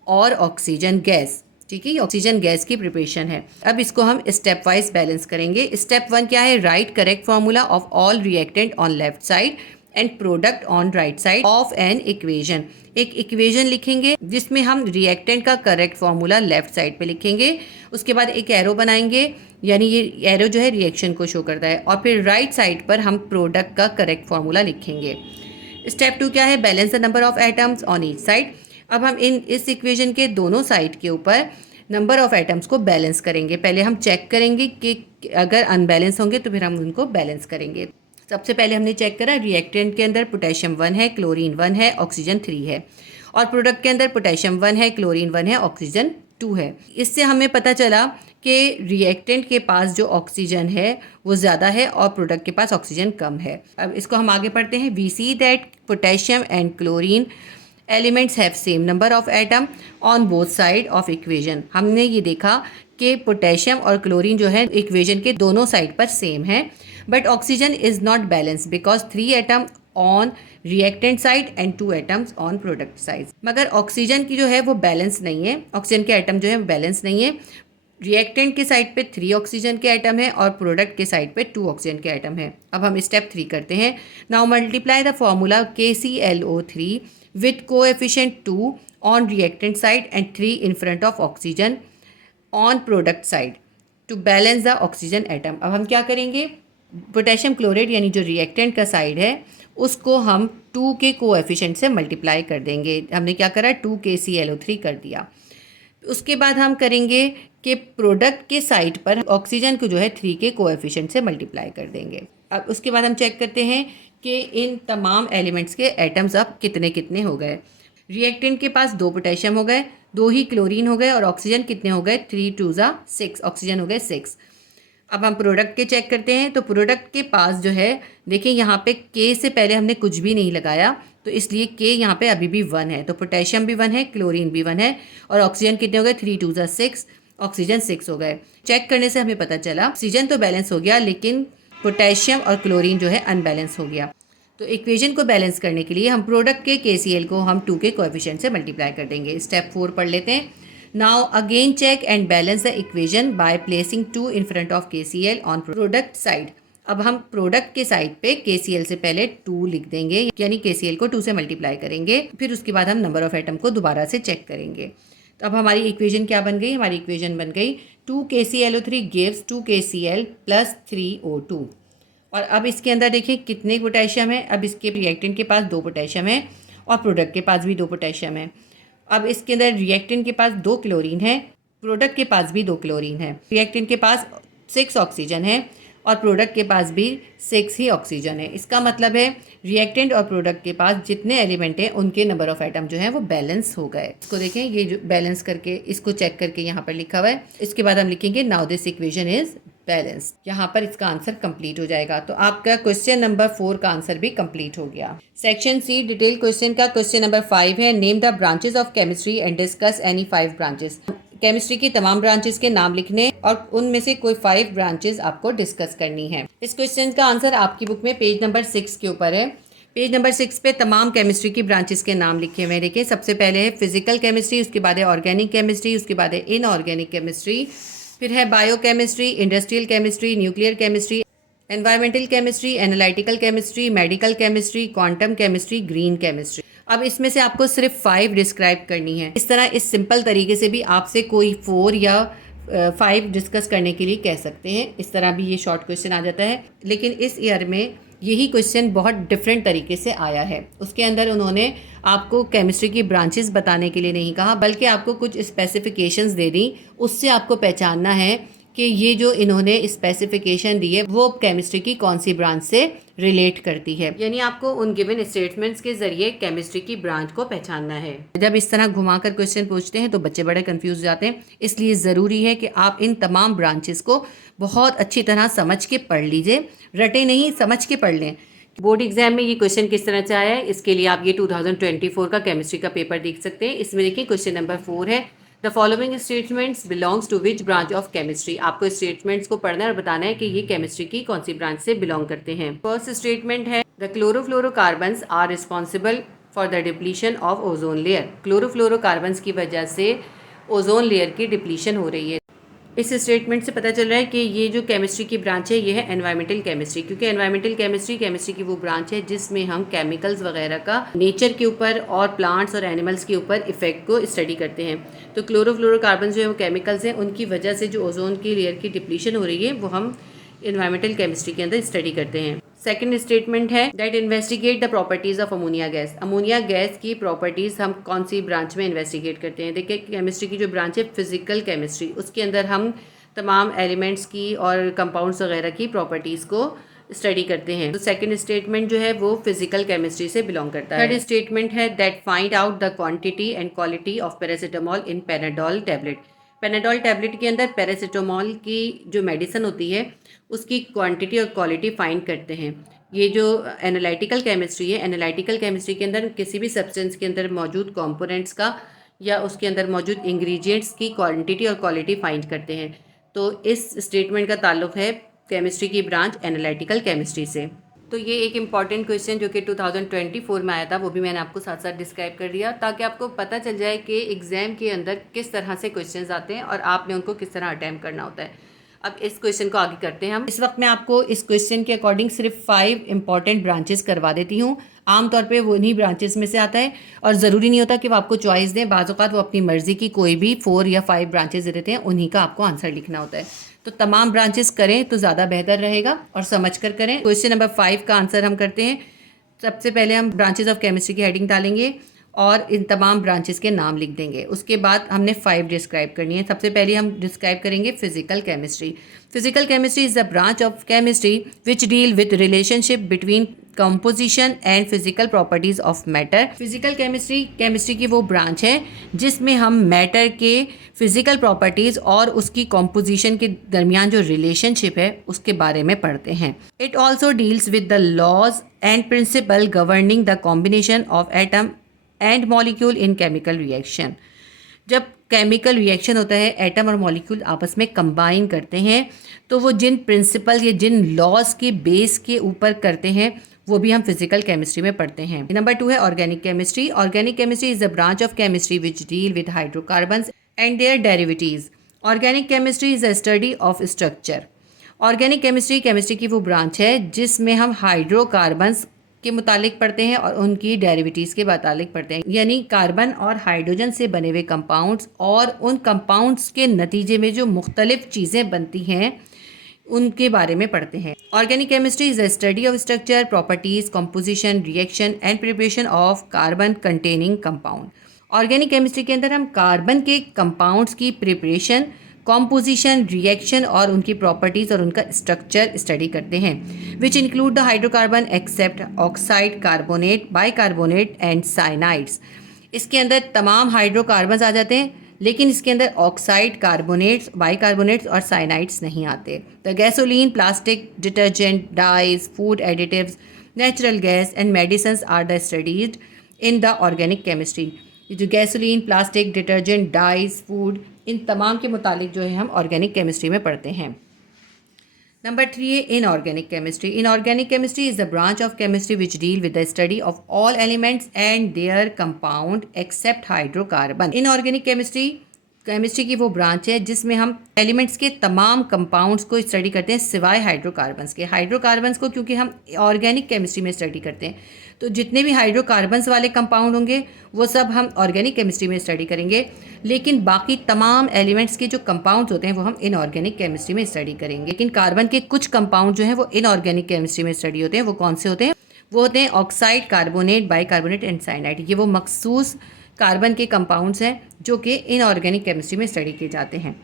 और ऑक्सीजन गैस। ठीक है, ऑक्सीजन गैस की प्रिपरेशन है। अब इसको हम स्टेप वाइज बैलेंस करेंगे। स्टेप 1 क्या है, right correct formula of all reactant on left side and product on right side of an equation. एक इक्वेशन लिखेंगे जिसमें हम रिएक्टेंट का करेक्ट फॉर्मूला लेफ्ट साइड पे लिखेंगे, उसके बाद एक एरो बनाएंगे, यानी ये एरो जो है रिएक्शन को शो करता है, और फिर राइट साइड पर हम प्रोडक्ट का करेक्ट फॉर्मूला लिखेंगे। स्टेप 2 क्या है, balance the number of atoms on each side. अब हम इस इक्वेशन के दोनों साइड के ऊपर नंबर ऑफ एटम्स को बैलेंस करेंगे। पहले हम चेक करेंगे कि अगर अनबैलेंस होंगे तो फिर हम उनको बैलेंस करेंगे। सबसे पहले हमने चेक करा रिएक्टेंट के अंदर पोटेशियम 1 है, क्लोरीन 1 है, ऑक्सीजन 3 है, और प्रोडक्ट के अंदर पोटेशियम 1 है, क्लोरीन 1 है, ऑक्सीजन 2 है। इससे हमें पता चला कि रिएक्टेंट के पास जो ऑक्सीजन है वो ज़्यादा है और प्रोडक्ट के पास ऑक्सीजन कम है। अब इसको हम आगे पढ़ते हैं। We see that potassium and chlorine elements have same number of atom on both side of equation. हमने ये देखा कि पोटेशियम और क्लोरीन जो है इक्वेशन के दोनों साइड पर सेम है, but oxygen is not balance because 3 atom on reactant side and 2 atoms on product side. मगर ऑक्सीजन की जो है वो बैलेंस नहीं है, ऑक्सीजन के एटम जो है वो बैलेंस नहीं है। रिएक्टेंट के साइड पे 3 ऑक्सीजन के एटम है और प्रोडक्ट के साइड पे 2 ऑक्सीजन के एटम है। अब हम स्टेप 3 करते हैं। Now multiply the formula KClO3 with coefficient 2 on reactant side and 3 in front of oxygen on product side to balance the oxygen atom। अब हम क्या करेंगे, पोटेशियम क्लोराइड यानी जो रिएक्टेंट का साइड है उसको हम 2 के कोएफिशिएंट से मल्टीप्लाई कर देंगे। हमने क्या करा, 2 KClO3 कर दिया। उसके बाद हम करेंगे कि प्रोडक्ट के साइड पर ऑक्सीजन को जो है 3 के कोएफिशिएंट से मल्टीप्लाई कर देंगे। अब उसके बाद हम चेक करते हैं कि इन तमाम एलिमेंट्स के एटम्स अब कितने कितने हो गए। रिएक्टेंट के पास 2 पोटेशियम हो गए, 2 ही क्लोरीन हो गए, और ऑक्सीजन कितने हो गए, 3 2 6, ऑक्सीजन हो गए 6। अब हम प्रोडक्ट के चेक करते हैं। तो प्रोडक्ट के पास जो है, देखिए यहाँ पे K से पहले हमने कुछ भी नहीं लगाया, तो इसलिए K यहाँ पे अभी भी 1 है। तो पोटेशियम भी 1 है, क्लोरीन भी 1 है, और ऑक्सीजन कितने हो गए, 3 2 6, ऑक्सीजन 6 हो गए। चेक करने से हमें पता चला ऑक्सीजन तो बैलेंस हो गया, लेकिन पोटेशियम और क्लोरीन जो है अनबैलेंस हो गया। तो इक्वेशन को बैलेंस करने के लिए हम प्रोडक्ट के KCl को हम 2 के कोएफिशिएंट से मल्टीप्लाई कर देंगे। स्टेप 4 पढ़ लेते हैं। Now again check and balance the equation by placing 2 in front of KCl on product side. अब हम प्रोडक्ट के साइड पे KCl से पहले 2 लिख देंगे, यानी KCl को 2 से मल्टीप्लाई करेंगे। फिर उसके बाद हम नंबर ऑफ एटम को दोबारा से चेक करेंगे। तो अब हमारी इक्वेशन क्या बन गई, हमारी इक्वेशन बन गई 2 KClO3 gives 2 KCl plus 3 O2। और अब इसके अंदर देखिए कितने पोटेशियम है। अब इसके रिएक्टेंट के पास 2 पोटेशियम है और प्रोडक्ट के पास भी 2 पोटेशियम है। अब इसके अंदर रिएक्टेंट के पास 2 क्लोरीन है, प्रोडक्ट के पास भी 2 क्लोरीन है। रिएक्टेंट के पास 6 ऑक्सीजन है और प्रोडक्ट के पास भी 6 ही ऑक्सीजन है। इसका मतलब है रिएक्टेंट और प्रोडक्ट के पास जितने एलिमेंट हैं उनके नंबर ऑफ एटम जो है वो बैलेंस हो गए। इसको देखें, ये जो बैलेंस करके इसको चेक करके यहाँ पर लिखा हुआ है। इसके बाद हम लिखेंगे now this equation is balance. यहाँ पर इसका आंसर कंप्लीट हो जाएगा। तो आपका क्वेश्चन नंबर 4 का आंसर भी कंप्लीट हो गया। सेक्शन सी डिटेल क्वेश्चन का क्वेश्चन नंबर 5 है, name the branches of chemistry and discuss any 5 branches. Chemistry की तमाम ब्रांचेस के नाम लिखने और उनमें से कोई 5 ब्रांचेस आपको डिस्कस करनी है। इस क्वेश्चन का आंसर आपकी बुक में पेज नंबर 6 के ऊपर है। पेज नंबर 6 पे तमाम केमिस्ट्री की ब्रांचेस के नाम लिखे हुए हैं। देखिए, सबसे पहले है फिजिकल केमिस्ट्री, उसके बाद है ऑर्गेनिक केमिस्ट्री, उसके बाद है इनऑर्गेनिक केमिस्ट्री, फिर है biochemistry, industrial chemistry, nuclear chemistry, environmental chemistry, analytical chemistry, medical chemistry, quantum chemistry, green chemistry. अब इसमें से आपको सिर्फ 5 डिस्क्राइब करनी है। इस तरह इस सिंपल तरीके से भी आपसे कोई 4 या 5 डिस्कस करने के लिए कह सकते हैं। इस तरह भी ये शॉर्ट क्वेश्चन आ जाता है, लेकिन इस ईयर में यही क्वेश्चन बहुत डिफरेंट तरीके से आया है। उसके अंदर उन्होंने आपको केमिस्ट्री की ब्रांचेस बताने के लिए नहीं कहा, बल्कि आपको कुछ स्पेसिफिकेशंस दे दी। उससे आपको पहचानना है कि ये जो इन्होंने स्पेसिफिकेशन दी है वो केमिस्ट्री की कौन सी ब्रांच से रिलेट करती है। यानी आपको उन गिवन स्टेटमेंट्स के जरिए केमिस्ट्री की ब्रांच को पहचानना है। जब इस तरह घुमाकर क्वेश्चन पूछते हैं तो बच्चे बड़े कंफ्यूज जाते हैं, इसलिए ज़रूरी है कि आप इन तमाम ब्रांचेस को बहुत अच्छी तरह समझ के पढ़ लीजिए, रटे नहीं, समझ के पढ़ लें। बोर्ड एग्जाम में ये क्वेश्चन किस तरह से आया है, इसके लिए आप ये 2024 का केमिस्ट्री का पेपर देख सकते हैं। इसमें देखिए क्वेश्चन नंबर 4 है, the following statements belongs to which branch of chemistry. आपको स्टेटमेंट्स को पढ़ना है और बताना है कि ये केमिस्ट्री की कौन सी ब्रांच से बिलोंग करते हैं। फर्स्ट स्टेटमेंट है, the chlorofluorocarbons are responsible for the depletion of ozone layer. Chlorofluorocarbons की वजह से ओजोन लेयर की डिप्लीशन हो रही है। इस स्टेटमेंट से पता चल रहा है कि ये जो केमिस्ट्री की ब्रांच है ये है एनवायरमेंटल केमिस्ट्री, क्योंकि एनवायरमेंटल केमिस्ट्री की वो ब्रांच है जिसमें हम केमिकल्स वगैरह का नेचर के ऊपर और प्लांट्स और एनिमल्स के ऊपर इफेक्ट को स्टडी करते हैं। तो क्लोरोफ्लोरोकार्बन जो है वो केमिकल्स हैं, उनकी वजह से जो ओजोन की लेयर की डिप्लीशन हो रही है वो हम एनवायरमेंटल केमिस्ट्री के अंदर स्टडी करते हैं। सेकंड स्टेटमेंट है, that investigate the properties of ammonia gas. Ammonia gas की प्रॉपर्टीज हम कौन सी ब्रांच में इन्वेस्टिगेट करते हैं। देखिए केमिस्ट्री की जो ब्रांच है फिजिकल केमिस्ट्री, उसके अंदर हम तमाम एलिमेंट्स की और कंपाउंड्स वगैरह की प्रॉपर्टीज को स्टडी करते हैं। तो सेकंड स्टेटमेंट जो है वो फिजिकल केमिस्ट्री से बिलोंग करता है। थर्ड स्टेटमेंट है, that find out the quantity and quality of paracetamol in Panadol tablet. Panadol tablet के अंदर पैरासीटामोल की जो मेडिसिन होती है उसकी क्वांटिटी और क्वालिटी फाइंड करते हैं। ये जो एनालिटिकल केमिस्ट्री है, एनालिटिकल केमिस्ट्री के अंदर किसी भी सब्सटेंस के अंदर मौजूद कंपोनेंट्स का या उसके अंदर मौजूद इंग्रेडिएंट्स की क्वांटिटी और क्वालिटी फाइंड करते हैं। तो इस स्टेटमेंट का ताल्लुक है केमिस्ट्री की ब्रांच एनालिटिकल केमिस्ट्री से। तो ये एक इम्पॉर्टेंट क्वेश्चन जो कि 2024 में आया था वो भी मैंने आपको साथ साथ डिस्क्राइब कर दिया, ताकि आपको पता चल जाए कि एग्ज़ाम के अंदर किस तरह से क्वेश्चंस आते हैं और आपने उनको किस तरह अटैम्प्ट करना होता है। अब इस क्वेश्चन को आगे करते हैं हम। इस वक्त मैं आपको इस क्वेश्चन के अकॉर्डिंग सिर्फ 5 इंपॉर्टेंट ब्रांचेस करवा देती हूँ। आमतौर पे वो इन्हीं ब्रांचेस में से आता है और ज़रूरी नहीं होता कि वो आपको चॉइस दें, बाज़ औक़ात वो अपनी मर्ज़ी की कोई भी 4 या 5 ब्रांचेस दे देते हैं, उन्हीं का आपको आंसर लिखना होता है। तो तमाम ब्रांचेस करें तो ज़्यादा बेहतर रहेगा और समझ कर करें। क्वेश्चन नंबर 5 का आंसर हम करते हैं। सबसे पहले हम ब्रांचेस ऑफ केमिस्ट्री की हेडिंग डालेंगे और इन तमाम ब्रांचेस के नाम लिख देंगे। उसके बाद हमने 5 डिस्क्राइब करनी है। सबसे पहले हम डिस्क्राइब करेंगे physical chemistry. Physical chemistry is the branch of chemistry which deal with relationship between composition and physical properties of matter. Physical chemistry की वो ब्रांच है जिसमें हम मैटर के फिजिकल प्रॉपर्टीज़ और उसकी कंपोजिशन के दरमियान जो रिलेशनशिप है उसके बारे में पढ़ते हैं। It also deals with the laws and principle governing the combination of atom and molecule in chemical reaction. जब केमिकल रिएक्शन होता है, एटम और मॉलिक्यूल आपस में कंबाइन करते हैं, तो वो जिन प्रिंसिपल या जिन लॉज के बेस के ऊपर करते हैं वो भी हम फिजिकल केमिस्ट्री में पढ़ते हैं। नंबर 2 है organic chemistry. Organic chemistry is the branch of chemistry which deal with hydrocarbons and their derivatives. Organic chemistry is the study of structure. Organic chemistry की वो ब्रांच है जिसमें हम हाइड्रोकार्बन्स के मुतालिक पढ़ते हैं और उनकी डेरिवेटिव्स के मुतालिक पढ़ते हैं, यानी कार्बन और हाइड्रोजन से बने हुए कंपाउंड्स और उन कंपाउंड्स के नतीजे में जो मुख्तलिफ चीज़ें बनती हैं उनके बारे में पढ़ते हैं। Organic chemistry is the study of structure, properties, composition, reaction and preparation of carbon containing compound. Organic chemistry के अंदर हम कार्बन के कंपाउंड्स की प्रिपरेशन, कॉम्पोजिशन, रिएक्शन और उनकी प्रॉपर्टीज़ और उनका स्ट्रक्चर स्टडी करते हैं, which include the hydrocarbon except oxide, carbonate, bicarbonate and cyanides. इसके अंदर तमाम हाइड्रोकार्बन्स आ जाते हैं, लेकिन इसके अंदर ऑक्साइड, कार्बोनेट्स, बाइकार्बोनेट्स और साइनाइड्स नहीं आते। The gasoline, plastic, detergent, dyes, food additives, natural gas and medicines are the studies in the organic chemistry. ये जो gasoline, plastic, detergent, dyes, food, इन तमाम के मुतालिक जो है हम ऑर्गेनिक केमिस्ट्री में पढ़ते हैं। नंबर 3 है inorganic chemistry. Inorganic chemistry is the branch of chemistry which deal with the study of all elements and their compound except hydrocarbon. Inorganic chemistry की वो ब्रांच है जिसमें हम एलिमेंट्स के तमाम कंपाउंड्स को स्टडी करते हैं सिवाय हाइड्रोकार्बन्स के। हाइड्रोकार्बन्स को क्योंकि हम ऑर्गेनिक केमिस्ट्री में स्टडी करते हैं, तो जितने भी हाइड्रोकार्बन्स वाले कंपाउंड होंगे वो सब हम ऑर्गेनिक केमिस्ट्री में स्टडी करेंगे, लेकिन बाकी तमाम एलिमेंट्स के जो कंपाउंड्स होते हैं वो हम इनऑर्गेनिक केमिस्ट्री में स्टडी करेंगे। लेकिन कार्बन के कुछ कंपाउंड जो हैं वो इनऑर्गेनिक केमिस्ट्री में स्टडी होते हैं। वो कौन से होते हैं? वो होते हैं oxide, carbonate, bicarbonate and cyanide. ये वो मखसूस कार्बन के कंपाउंड्स हैं जो कि इनऑर्गेनिक केमिस्ट्री में स्टडी किए जाते हैं।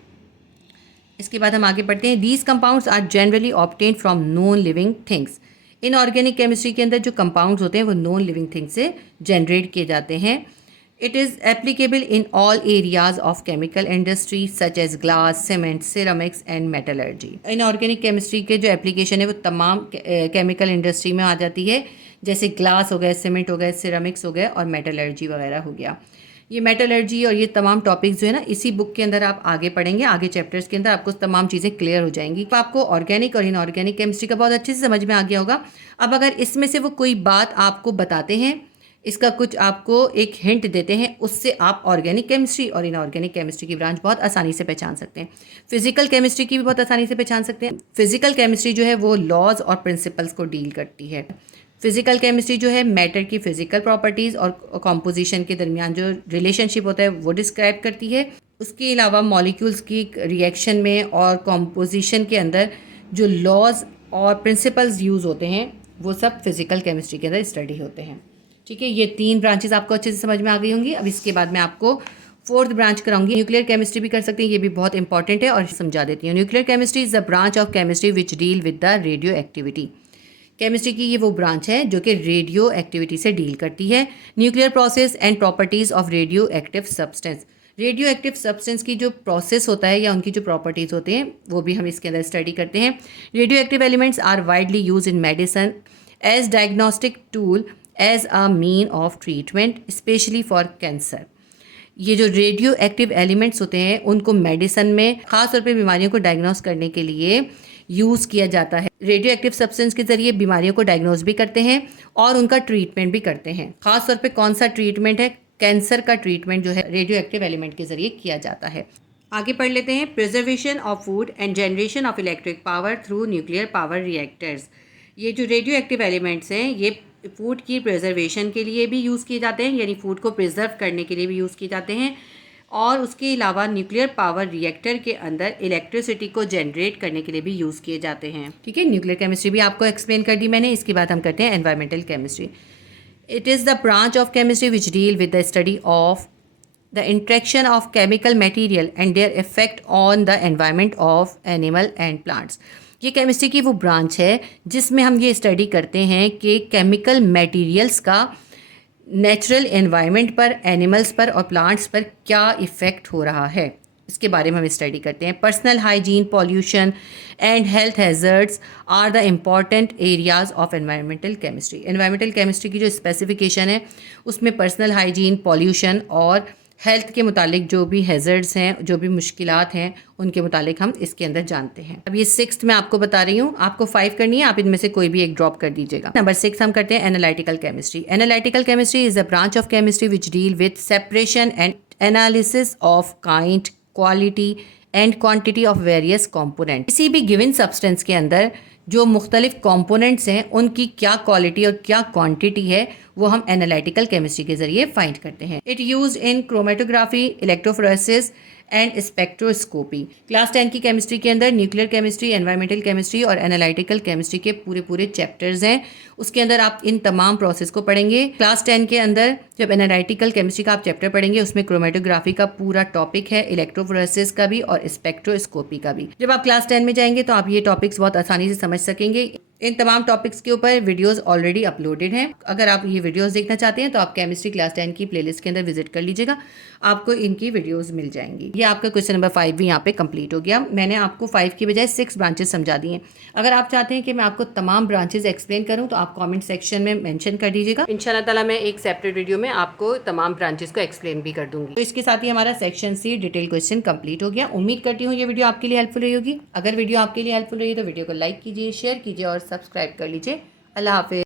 इसके बाद हम आगे पढ़ते हैं। These compounds are generally obtained from non living things. Inorganic chemistry के अंदर जो कंपाउंड्स होते हैं वो नॉन लिविंग थिंग्स से जनरेट किए जाते हैं। It is applicable in all areas of chemical industry such as glass, cement, ceramics and metallurgy. Inorganic chemistry के जो एप्लीकेशन है वो तमाम केमिकल इंडस्ट्री में आ जाती है, जैसे ग्लास हो गया, सीमेंट हो गया, सिरामिक्स हो गया और मेटलर्जी वगैरह हो गया। ये मेटलर्जी और ये तमाम टॉपिक्स जो है ना इसी बुक के अंदर आप आगे पढ़ेंगे, आगे चैप्टर्स के अंदर आपको तमाम चीज़ें क्लियर हो जाएंगी। तो आपको ऑर्गेनिक और इनऑर्गेनिक केमिस्ट्री का बहुत अच्छे से समझ में आ गया होगा। अब अगर इसमें से वो कोई बात आपको बताते हैं, इसका कुछ आपको एक हिंट देते हैं, उससे आप ऑर्गेनिक केमिस्ट्री और इनऑर्गेनिक केमिस्ट्री की ब्रांच बहुत आसानी से पहचान सकते हैं। फिजिकल केमिस्ट्री की भी बहुत आसानी से पहचान सकते हैं। फिजिकल केमिस्ट्री जो है वो लॉज और प्रिंसिपल्स को डील करती है। फिजिकल केमिस्ट्री जो है मैटर की फिजिकल प्रॉपर्टीज़ और कॉम्पोजिशन के दरमियान जो रिलेशनशिप होता है वो डिस्क्राइब करती है। उसके अलावा मॉलिक्यूल्स की रिएक्शन में और कॉम्पोजिशन के अंदर जो लॉज और प्रिंसिपल्स यूज़ होते हैं वो सब फिजिकल केमिस्ट्री के अंदर स्टडी होते हैं। ठीक है, ये 3 ब्रांचेस आपको अच्छे से समझ में आ गई होंगी। अब इसके बाद मैं आपको 4th ब्रांच कराऊंगी। न्यूक्लियर केमिस्ट्री भी कर सकते हैं, ये भी बहुत इंपॉर्टेंट है और समझा देती हूँ। Nuclear chemistry is the branch of chemistry which deal with the radio activity. Chemistry की ये वो ब्रांच है जो कि रेडियो एक्टिविटी से डील करती है। Nuclear process and properties of radio active substance. Radio active substance की जो प्रोसेस होता है या उनकी जो प्रॉपर्टीज़ होते हैं वो भी हम इसके अंदर स्टडी करते हैं। Radioactive elements are widely use in medicine as diagnostic tool as a mean of treatment specially for cancer. ये जो रेडियो एक्टिव एलिमेंट्स होते हैं उनको मेडिसिन में ख़ास तौर पे बीमारियों को डायग्नोस करने के लिए यूज़ किया जाता है। रेडियो एक्टिव सब्सटेंस के ज़रिए बीमारियों को डायग्नोस भी करते हैं और उनका ट्रीटमेंट भी करते हैं। ख़ास तौर पे कौन सा ट्रीटमेंट है, कैंसर का ट्रीटमेंट जो है रेडियो एक्टिव एलिमेंट के ज़रिए किया जाता है। आगे पढ़ लेते हैं। Preservation of food and generation of electric power through nuclear power reactors. ये जो रेडियो एक्टिव एलिमेंट्स हैं ये फूड की प्रिजर्वेशन के लिए भी यूज़ किए जाते हैं, यानी फूड को प्रिजर्व करने के लिए भी यूज़ किए जाते हैं, और उसके अलावा न्यूक्लियर पावर रिएक्टर के अंदर इलेक्ट्रिसिटी को जनरेट करने के लिए भी यूज़ किए जाते हैं। ठीक है, न्यूक्लियर केमिस्ट्री भी आपको एक्सप्लेन कर दी मैंने। इसके बाद हम करते हैं environmental chemistry. It is the branch of chemistry which deal with the study of the interaction of chemical material and their effect on the environment of animal and plants. ये केमिस्ट्री की वो ब्रांच है जिसमें हम ये study करते हैं कि केमिकल मटेरियल्स का नेचुरल एनवायरनमेंट पर, एनिमल्स पर और प्लांट्स पर क्या इफ़ेक्ट हो रहा है, इसके बारे में हम स्टडी करते हैं। Personal hygiene, pollution and health hazards are the important areas of environmental chemistry. Environmental chemistry की जो स्पेसिफिकेशन है उसमें पर्सनल हाइजीन, पॉल्यूशन और हेल्थ के मुतालिक जो भी हैज़र्ड्स हैं, जो भी मुश्किलात हैं, उनके मुतालिक हम इसके अंदर जानते हैं। अब ये 6th मैं आपको बता रही हूँ, आपको 5 करनी है, आप इनमें से कोई भी एक ड्रॉप कर दीजिएगा। नंबर 6 हम करते हैं analytical chemistry. Analytical chemistry is a branch of chemistry which deal with separation and analysis of kind, quality and quantity of various component. किसी भी गिवन सब्सटेंस के अंदर जो मुख्तलिफ कंपोनेंट्स हैं उनकी क्या क्वालिटी और क्या क्वांटिटी है वो हम एनालिटिकल केमिस्ट्री के जरिए फाइंड करते हैं। It use in chromatography, electrophoresis and spectroscopy. Class 10 की केमिस्ट्री के अंदर न्यूक्लियर केमिस्ट्री, एनवायरमेंटल केमिस्ट्री और एनालिटिकल केमिस्ट्री के पूरे चैप्टर्स हैं। उसके अंदर आप इन तमाम प्रोसेस को पढ़ेंगे। क्लास 10 के अंदर जब एनालिटिकल केमिस्ट्री का आप चैप्टर पढ़ेंगे उसमें क्रोमेटोग्राफी का पूरा टॉपिक है, इलेक्ट्रोफोरेसिस का भी और स्पेक्ट्रोस्कोपी का भी। जब आप क्लास 10 में जाएंगे तो आप ये टॉपिक्स बहुत आसानी से समझ सकेंगे। इन तमाम टॉपिक्स के ऊपर वीडियोस ऑलरेडी अपलोडेड हैं। अगर आप ये वीडियोस देखना चाहते हैं तो आप केमिस्ट्री क्लास 10 की प्लेलिस्ट के अंदर विजिट कर लीजिएगा, आपको इनकी वीडियोस मिल जाएंगी। ये आपका क्वेश्चन नंबर 5 भी यहाँ पे कंप्लीट हो गया। मैंने आपको 5 की बजाय 6 ब्रांचेस समझा दी हैं। अगर आप चाहते हैं कि मैं आपको तमाम ब्रांचेस एक्सप्लेन करूँ तो आप कॉमेंट सेक्शन में मेंशन कर दीजिएगा। इंशाल्लाह ताला मैं एक सेपरेट वीडियो में आपको तमाम ब्रांचेस को एक्सप्लेन भी कर दूंगी। तो इसके साथ ही हमारा section C detail question complete हो गया। उम्मीद करती हूँ ये वीडियो आपके लिए हेल्पफुल रही होगी। अगर वीडियो आपके लिए हेल्पफुल रही तो वीडियो को लाइक कीजिए, शेयर कीजिए और सब्सक्राइब कर लीजिए। अल्लाह हाफिज़।